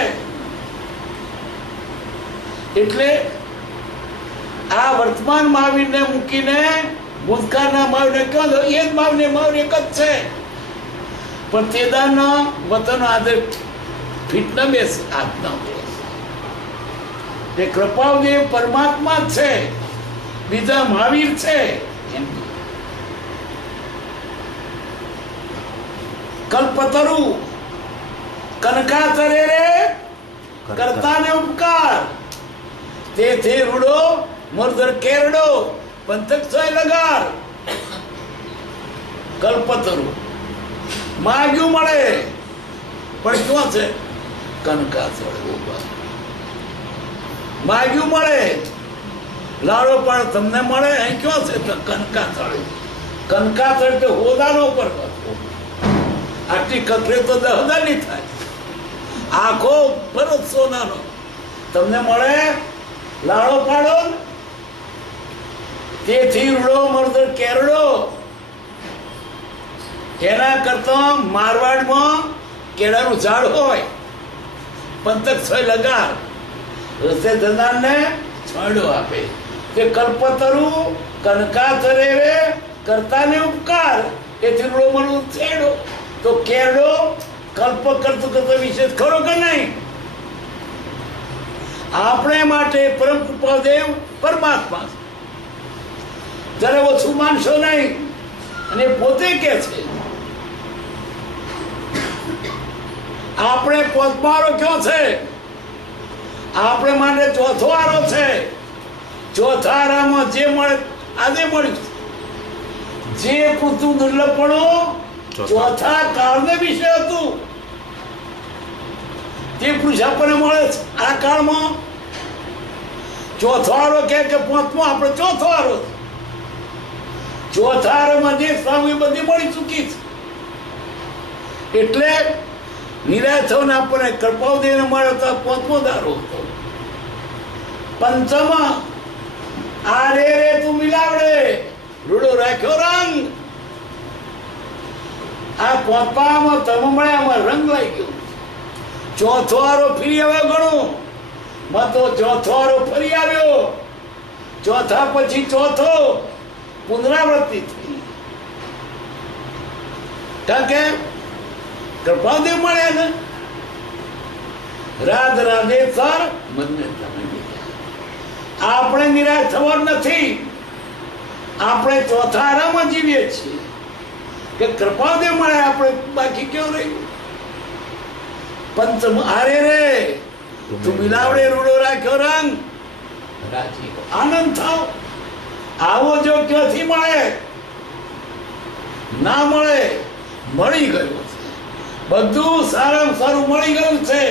એટલે આ વર્તમાન મહાવીરને મૂકીને ભૂતકાળના મહાવીરને કહો તો એ જ મહાવીર એક જ છે. પણ તેદાનો વતન આદર ફીટ ન બેસે, હાથ ન બેસે. એ કૃપાદેવ પરમાત્મા જ છે, બીજા મહાવીર છે. કલ્પતરુ કનકાતરે રે કરતાને ઉપકાર, તેથી રૂડો મરદર કેરડો પંથક સોય લગાર. કલ્પતરુ માગ્યું મળે, પણ ક્યાં છે? કનકાતરે. માગ્યું મળે, લાડો પણ તમને મળે, અહીં ક્યાં છે? કનકાતળે. કનકાતળ તો હોદાનો પર આટલી કથરે તો 10,000 ની થાય. આખો ભરત સોનાનો તમને મળે, લાડો પાડો. તેથી રૂડો મરદર કેરડો. એના કરતા મારવાડમાં કેળાનું ઝાડ હોય, પંથક સોય લગાર, રસ્તે જનારને છોડો આપે. તે કલ્પતરુ કનકાતરે રે કરતાને ઉપકાર, એથી રૂડો મરદર છેડો. તો કેરડો કલ્પ કરતો કરતો વિશેષ ખરો કે નહીં? આપણે માટે પરમ કૃપાદેવ પરમાત્મા. જયારે ઓછું માનશો નહીં. અને પોતે કે છે આપણે પોતમારો કયો છે? આપણે માટે ચોથો આરો છે. ચોથા આરામાં જે મળે આજે મળ્યું. જે પૂરતું દુર્લભપણું ચોથા કાળને વિશે હતું, તે પુરુષ આપણને મળે છે આ કાળમાં. ચોથો આરો કે 5મો આપણે ચોથો આરો. ચોથા આરામાં જે સ્વામી બધી મળી ચૂકી છે. એટલે નિરાશ થઈને આપણને કૃપાવતીને મળે તો 5મો દારો હતો. પંચમા આ રે તું મિલાવડે, રૂડો રાખ્યો રંગ. આ પોતામાં તમે મળ્યામાં રંગ લાગી ગયો. ચોથો આરો ફરી આવ્યો ઘણું, તો ચોથો આરો ફરી આવ્યો. ચોથા પછી ચોથો પુનરાવૃત્તિ થઈ. કારણ કે કૃપાદેવ મળ્યા ને. રાધ રાધે સર મને તમે બીજા. આપણે નિરાશ થવાનું નથી. આપણે ચોથા આરામાં જીવીએ છીએ કે કૃપાદેવ મળે. આપણે બાકી કેવું રહ્યું? પંચમ આરે રે તું મિલાવડે, રૂડો રાખ્યો રંગ. રાજી આનંદ થાવ. આવો જો ક્યાંથી મળે? ના મળે, મળી ગયું છે. બધું સારામાં સારું મળી ગયું છે.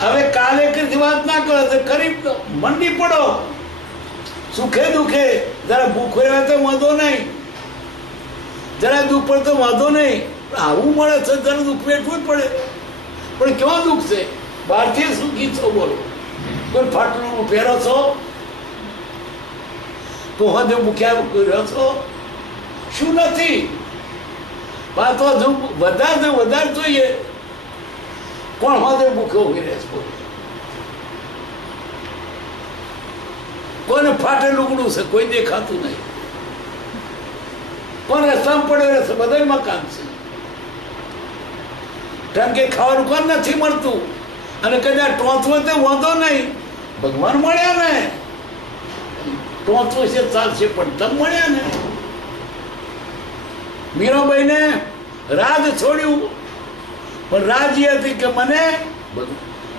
હવે કાલે કઈ વાત ના કરો તો કરી મંડી પડો. સુખે દુખે જરા ભૂખ હોય તો વાંધો નહીં, જરા દુઃખ પડે તો વાંધો નહીં. આવું મળે છે જરા દુઃખ વેઠવું જ પડે. પણ ક્યાં દુઃખ છે? બહારથી સુખી છો બોલો? કોઈ ફાટલું પહેરો છો? તો હદે ભૂખ્યા રહ્યો છો? શું નથી? તો વધારે જોઈએ. કોણ હદે ભૂખ્યો ઉભી રહે છે? કોને ફાટે લુગડું છે કોઈ દેખાતું નહીં, કોણ રસ્તામાં પડે રહેશે, બધા મકાન છે. ટંકે ખાવાનું કોણ નથી મળતું, અને કદાચ ટોંચવું તે વાંધો નહીં, ભગવાન મળ્યા ને, ટોંચવું છે ચાલશે પણ તમે મળ્યા ને. મીરાબાઈને રાજ છોડ્યું, પણ રાજ એ હતી કે મને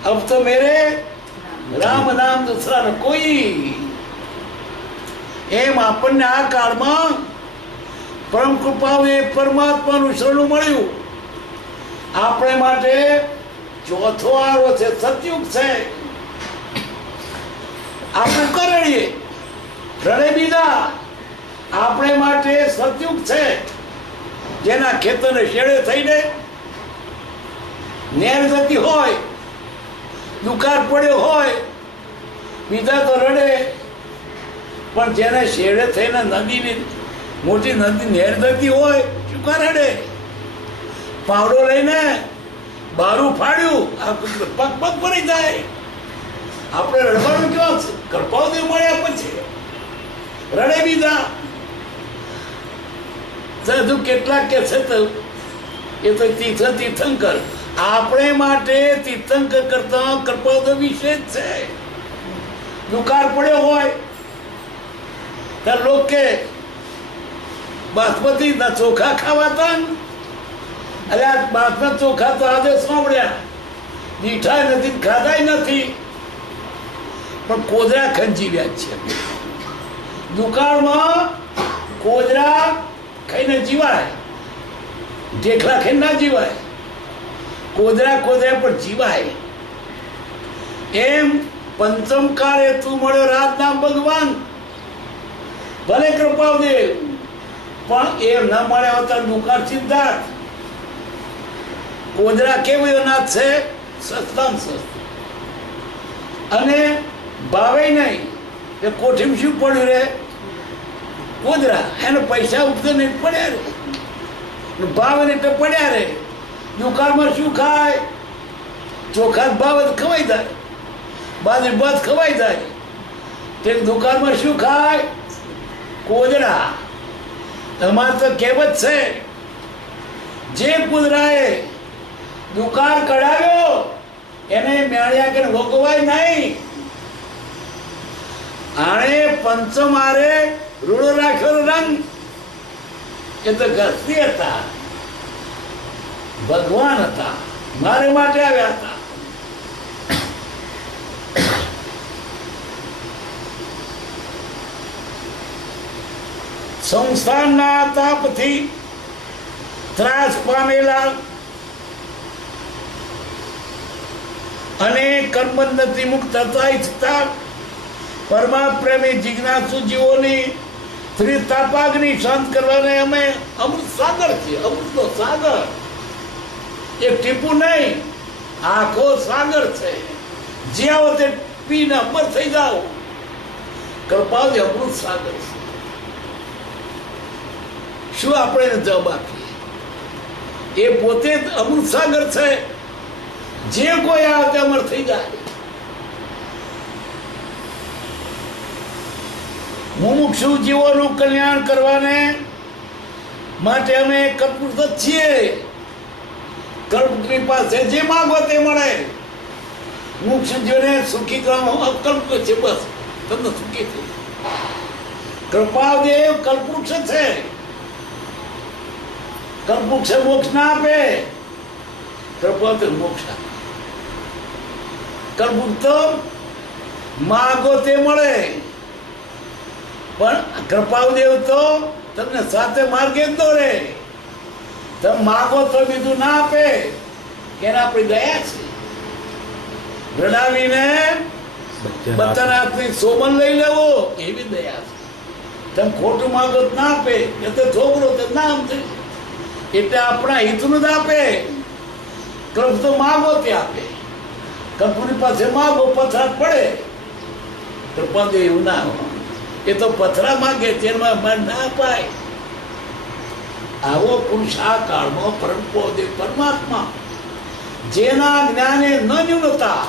અબ તો મેરે રામ નામ દૂસરા ન કોઈ. એમ આપણને આ કાળમાં પરમ કૃપાએ પરમાત્માનું શરણું મળ્યું. આપણે માટે ચોથો આરો છે, સતયુગ છે. આપણે કરણીએ રણે બીજા, આપણે માટે સતયુગ છે. જેના ખેતરને શેડે થઈને નેર જતી હોય, દુકાળ પડ્યો હોય, બીજા તો રડે, પણ જેને શેડે થઈને નદીની મોટી નદી નેર જતી હોય, શું કા રડે? પાવડો લઈને બારું ફાડ્યું, આ પગ પગ ભરી જાય. આપણે રડવાનું કેવા છે? કૃપાદેવ મળ્યા પછી રડે બીજા. સાધુ કેટલાક કે છે તો એ તો તીર્થંકર. આપણે માટે તીર્થંકર કરતા કૃપાદેવ વિશેષ છે. દુકાળ પડ્યો હોય ત્યારે લોકો કે બાસમતી ના ચોખા ખાવાતા ને, અરે આ બાસમતી ચોખા તો આજે સાંભળ્યા, મીઠાઈ નથી, ખાધાય નથી, પણ કોદરા ખંજીવ્યા છે. દુકાળમાં કોદરા ખાઈને જીવાય, ઢેકલા ખાઈને ના જીવાય, કોદરા પણ જીવાય. એમ પંચમ કાળે તું મળ્યો રાત નામ ભગવાન, ભલે કૃપાદેવ, પણ એમ ના મળ્યા હતા દુકાળ સિદ્ધાર્થ. કોદરા કેવું અનાજ છે? સસ્તામાં સસ્તું, અને ભાવે નહીં. કે કોઠીમાં શું પડ્યું રે? કોદરા. એને પૈસા ઉઠતો નહીં, પડ્યા રે. ભાવે ને તો પડ્યા રે. દુકાળમાં શું ખાય? ચોખા ભાવ ખવાઈ જાય, બાજરી ભાત ખવાઈ જાય. તે દુકાળમાં શું ખાય? કોદરા. તમારે તો કહેવત છે, જે કુદરાએ દુકાળ કઢાવ્યો એને મેળ્યા કે ભોગવાય નહીં. આણે પંચમ આરે રૂડો રાખ્યો રંગ, એ તો ઘસતી હતા, ભગવાન હતા, મારે માટે આવ્યા હતા. સંસારના તાપથી ત્રાસ પામેલા અને કર્મબંધનથી મુક્ત થતા ઈચ્છતા પરમાપ્રેમી જિજ્ઞાસુ જીવોની ત્રિતાપાગ્નિ શાંત કરવાને અમે અમૃત સાગર છીએ. અમૃતનો સાગર, એક ટીપું નહીં, આખો સાગર છે. જ્યાં આવો તે પીને અમર થઈ જાઓ. કૃપાથી અમૃત સાગર છે. શું આપણે એને જવાબ આપીએ? એ પોતે જ અમૃત સાગર છે. જે કોઈ આવે તે અમર થઈ જાય. મુમુક્ષુ જીવોનું કલ્યાણ કરવાને માટે અમે કલ્પવૃત છીએ. કલ્પની પાસે જે માંગો તે મળે. મુક્ષ જીવને સુખી કરવાનો અકલ્પ છે. બસ તમને સુખી થઈ. કૃપાદેવ કલ્પવૃક્ષ છે. કલ્પવૃક્ષ મોક્ષ ના આપે, કૃપાદેવ મોક્ષ આપે. કલ્પવૃક્ષ તો માગો તે મળે, પણ કૃપાદેવ તો તમને સાથે માર્ગે જ દોરે. તમે માગો તો બીજું ના આપે, એના આપણી દયા છે. રડાવીને બધાના હાથની સોમન લઈ લેવો, એવી દયા છે. તમે ખોટું માગો તો ના આપે, એ તો છોકરો તો ના સમજે. એટલે આપણા હિતનું જ આપે. કૃપ તો માગો તે આપે. કપૂરની પાસે માગો, પથરાટ પડે. કૃપાદેવ એવું ના હોય, એ તો પથરા માંગે, તેમાં ના અપાય. આવો પુરુષ આ કાળમાં પરમપોદેવ પરમાત્મા, જેના જ્ઞાને ન ન્યૂનતા,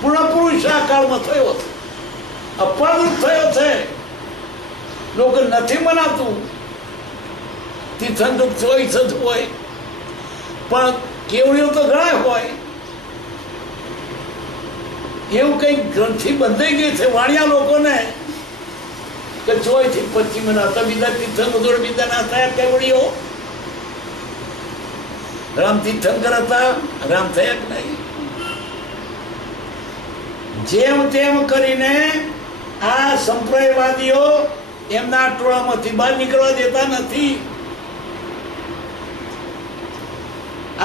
પૂર્ણ પુરુષ આ કાળમાં થયો હતો. અપવાદરૂપ થયો છે. લોકો નથી મનાતું. તીર્થંકર ચોઈસ જ હોય, પણ કેવડીઓ તો ઘણા હોય. એવું કઈ ગ્રંથિ બંધાઈ ગઈ છે વાણિયા લોકોને કે 24 થી 25 હતા બીજા તીર્થંકર જોડે બીજા ના થયા કેવડીઓ. રામ તીર્થંકર હતા, રામ થયા કે નહીં? જેમ તેમ કરીને આ સંપ્રદાયવાદીઓ એમના ટોળામાંથી બહાર નીકળવા દેતા નથી.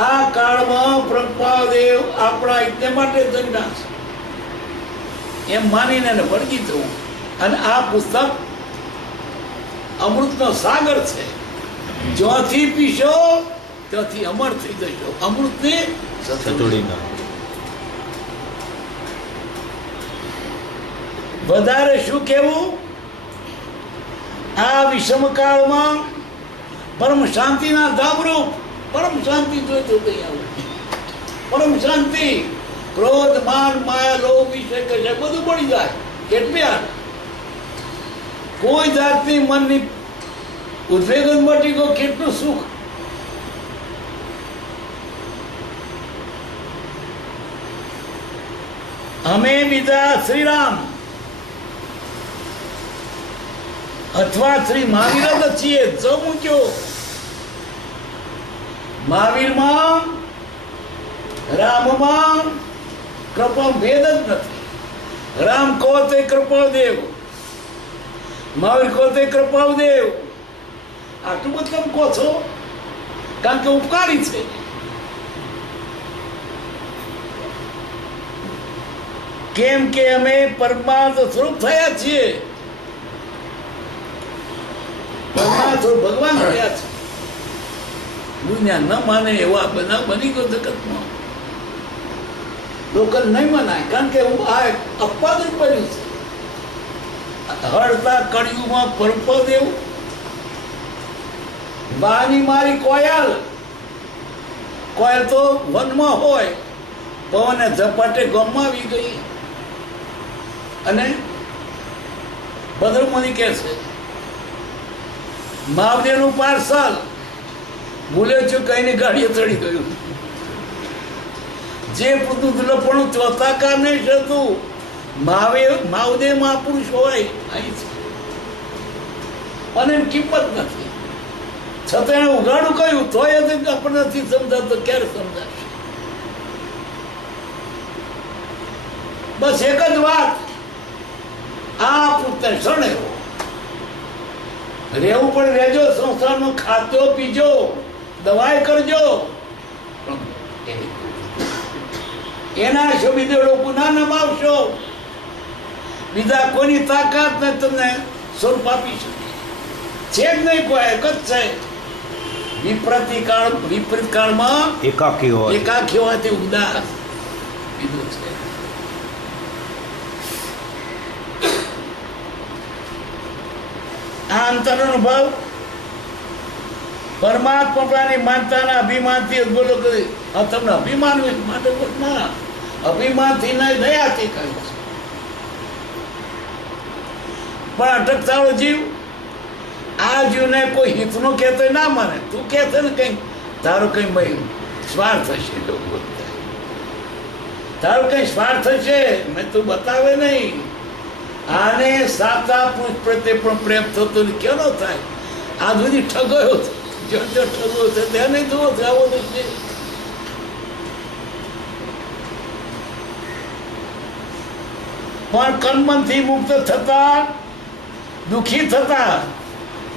આ કાળમાં પ્રભાદેવ આપણા એટલે માટે જન્મ્યા છે એમ માનીને એને વળગી જવું. અને આ પુસ્તક અમૃતનો સાગર છે. જ્યાંથી પીશો ત્યાંથી અમર થઈ જશો. અમૃતની સતોડીના વધારે શું કેવું? આ વિષમકાળમાં પરમ શાંતિના ધામરૂપ પરમ શાંતિ જોઈતો નહીં આવું. પરમ શાંતિ, ક્રોધ માન માયા લોભ વિષય કશે બધું પડી જાય. એટલે કોઈ જાતની મનની ઉદ્વેગન મટી ગયો. કેટલું સુખ. અમે બીજા શ્રીરામ અથવા શ્રી મહાવીર જ છીએ. જો મૂક્યો મહાવીરમાં રામમાં કૃપા ભેદ જ નથી. રામ કહો તે કૃપાદેવ, મહાવીર કહો તે કૃપાદેવ. આટલું બધું તમે કહો છો કારણ કે ઉપકારી છે. કેમ કે અમે પરમાર્થ સ્વરૂપ થયા છીએ. પરમાર્થ સ્વરૂપ ભગવાન થયા છે. દુનિયા ન માને એવા બનાવ બની ગયો જગતમાં. લોકો નહીં મનાય કારણ કે હું આ અપવાદ બન્યું છે. હળતા કળિયુગમાં પરમપદેવ બાની મારી કોયલ. કોયલ તો વનમાં હોય, પવને ઝપાટે ગામમાં આવી ગઈ. અને ભદ્રમુનિ કહે છે મહાદેવનું પાર્સલ ભૂલે છું કઈને ગાડીએ ચડી ગયું. જે પૂરતું દુલપણું ચોથા કામ નહીં થતું. મહાદેવ મહાપુરુષ હોય અહીં છે અને એની કિંમત નથી. છતાં એને ઉઘાડું કહ્યું તોય આપણે નથી સમજાતો. ક્યારે સમજાશે? બસ એક જ વાત, આ પૂરતા શરણે રહેવું પણ રહેજો. સંસારનો ખાતો પીજો, દવાઈ કરજો. એના છો બીજા લોકો ના નમાવશો. બીજા કોઈની તાકાત ને તમને સ્વરૂપ આપી શકે છે જ નહીં. કોઈ એક જ છે. વિપરીત કાળમાં એકાકી હોય. એકાકી હોવાથી ઉદાસ બીજું છે. આ અંતરઅનુભવ પરમાત્માની માનતાના અભિમાનથી બોલો કરી. તમને અભિમાન માટે ના, અભિમાનથી નહીં દયાથી કહ્યું છે. પણ અટકતાળો જીવ આ જીવને કોઈ હિતનો કહેતો ના માને. તું કહેતો ને કઈ તારો કઈ સ્વાર્થ હશે. તારો કઈ સ્વાર્થ હશે મેં તું બતાવે નહીં. આને સાચા પુરુષ પ્રત્યે પણ પ્રેમ થતો કેનો થાય? આ સુધી ઠગયો છે. જો ઠગો છે ત્યાં નહીં થવો આવો નથી. પણ કર્મથી મુક્ત થતા દુઃખી થતા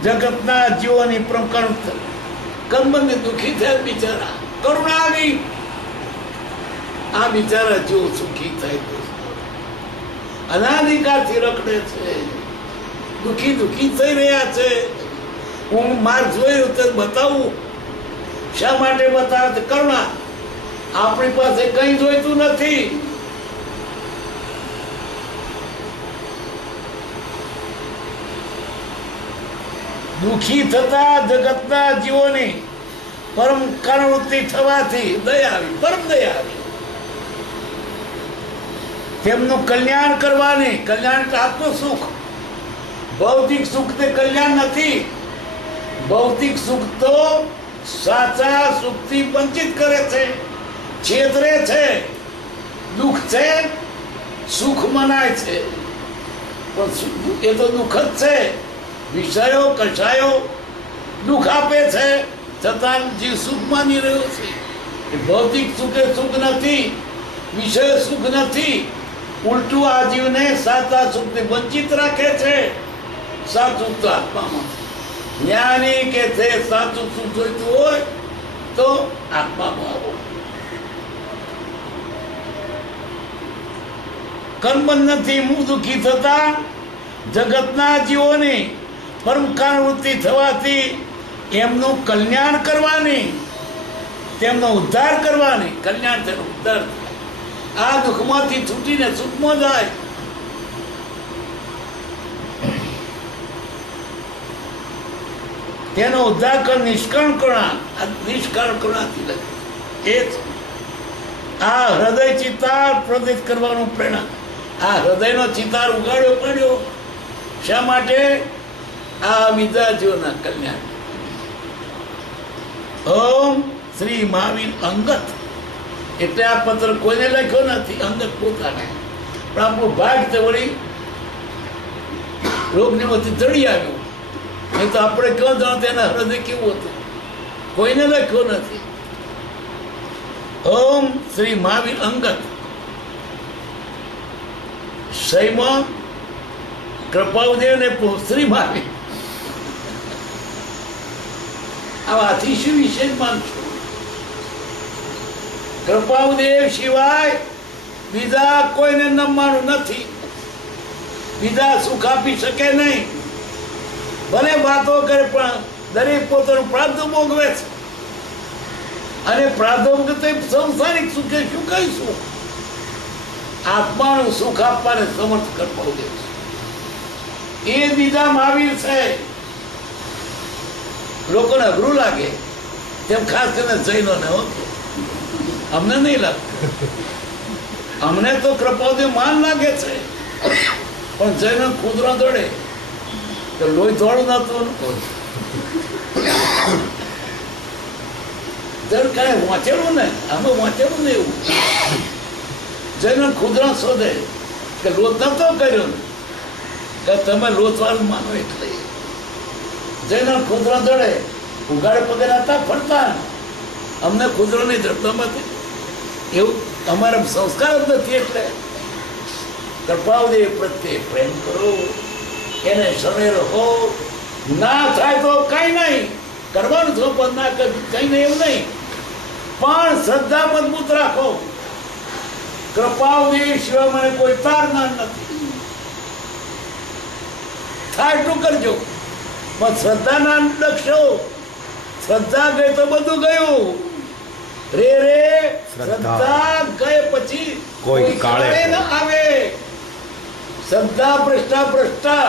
જગતના જીવોની કર્મથી દુઃખી થયા બિચારા. કરુણા આવી. આ બિચારા જીવો સુખી થાય. અનાધિકારથી રખડે છે. દુઃખી થઈ રહ્યા છે. હું માર્ગ જોયું તો બતાવું. શા માટે બતાવે? કરુણા. આપણી પાસે કઈ જોઈતું નથી. દુઃખી થતા જગતના જીવોની પરમ કરુણવૃત્તિ થવાથી દયા આવી. પરમ દયા આવી. તેમનું કલ્યાણ કરવાની. કલ્યાણ એટલે આત્મ સુખ. ભૌતિક સુખ તે કલ્યાણ નથી. ભૌતિક સુખ તો સાચા સુખથી વંચિત કરે છે, છેતરે છે. દુઃખ છે, સુખ મનાય છે, પણ એ તો દુઃખ જ છે. વિષયો કષાયો દુઃખ આપે છે, છતાં જીવ સુખ માની રહ્યો છે. એ ભૌતિક સુખ એ સુખ નથી, વિષય સુખ નથી. ઉલટું આ જીવને સાચા સુખથી વંચિત રાખે છે. સાચું તો આત્મામાં. જ્ઞાની કે છે સાચું સુખ જોઈતું હોય તો આત્મામાં આવો. કર્મબંધનથી મુખ દુઃખી થતા જગતના જીવોની પરમકાળ વૃત્તિ થવાથી એમનું કલ્યાણ કરવાની, તેમનો ઉદ્ધાર કરવાની. કલ્યાણ તેનો ઉદ્ધાર. આ દુઃખમાંથી છૂટીને સુખમાં જાય. તેનો ઉદ્ધાર કર નિષ્કર્ણ કરુણા. આ નિષ્કર્ણ કરુણાથી લખે એ જ. આ હૃદય ચિતાર પ્રદિત કરવાનું પ્રેરણા. આ હૃદયનો ચિતાર ઉગાડ્યો પડ્યો શા માટે? આ વિદ્યાર્થીઓના કલ્યાણ. ઓમ શ્રી મહાવીર અંગત. એટલે આ પત્ર કોઈને લખ્યો નથી, અંગત પોતાને. પણ આપણું ભાગ તે વળી રોગની વચ્ચે ચડી આવ્યું. નહીં તો આપણે કેવું જાણો તેના હૃદય કેવું હતું? કોઈને લખ્યો નથી. ઓમ શ્રી મહાવીર અંગત. સહીમાં કૃપાદેવ ને શ્રી મહાવીર. આવાથી શું વિશેષ માનશો? કૃપાદેવ સિવાય બીજા કોઈને નમવાનું નથી. બીજા સુખ આપી શકે નહીં. ભલે વાતો કરે પણ દરેક પોતાનું પ્રારબ્ધ ભોગવે છે. અને પ્રારબ્ધ તો સંસારિક સુખે શું કહીશું? આત્માનું સુખ આપવાને સમર્થ કૃપાદેવ છે. એ બીજા મહાવીર છે. લોકોને અઘરું લાગે તેમ ખાસ કરીને જૈનોને હોતો. અમને નહીં લાગતું. અમને તો કૃપાદેવ માન લાગે છે. પણ જૈનો કૂતરો દોડે તો લોહી દોડું નતું. કાંઈ વાંચેલું ને, અમે વાંચેલું ને એવું. જૈનો ખુદરા શોધે કે લોથ નતો કર્યો ને કે તમે લોથવાળું માનો. એટલે જૈનો ખુદરા દોડે ઉગાડે પગે હતા ફરતા. અમને ખુદરો નહીં જડતો નથી. એવું અમારા સંસ્કાર જ નથી. એટલે કૃપાદેવ પ્રત્યે પ્રેમ કરો, એને સમય રહો. ના થાય તો કઈ નહીં કરવાનું છો, પણ ના કઈ નહીં એવું નહીં. પણ શ્રદ્ધા મજબૂત રાખો. કૃપાદેવ સિવાય મને કોઈ તારનાર નથી. થાય એટલું કરજો, પણ શ્રદ્ધા ના લક્ષો. શ્રદ્ધા ગઈ તો બધું ગયું. રે શ્રદ્ધા ગયે પછી કોઈ કાળે ન આવે. શ્રદ્ધા ભ્રષ્ટા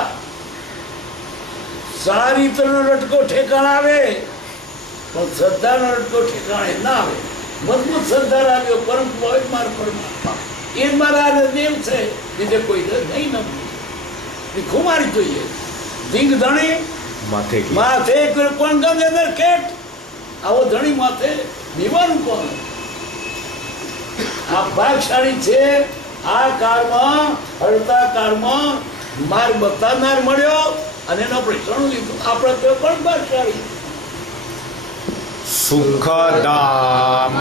સારી તરનો લટકો ઠેકાણ આવે, પણ શ્રદ્ધાનો લટકો ઠેકાણે ના આવે. મજબૂત શ્રદ્ધા લાવ્યો પરમ પવિત્ર માર્ગ પરમાત્મા. એ જ મારા દેવ છે. બીજે કોઈ નહીં નમવું. ખુમારી જોઈએ. ધીંગ ધણી માથે કોણ ગમે અંદર કેટ. આવો ધણી માથે દીવાનું કોણ? આ ભાગશાળી છે. આ કાળમાં હળતા કાળમાં માર્ગ બતાવનાર મળ્યો અને એનો આપણે શણું લીધું. આપણે તો પણ ભાગશાળી સુખદામ.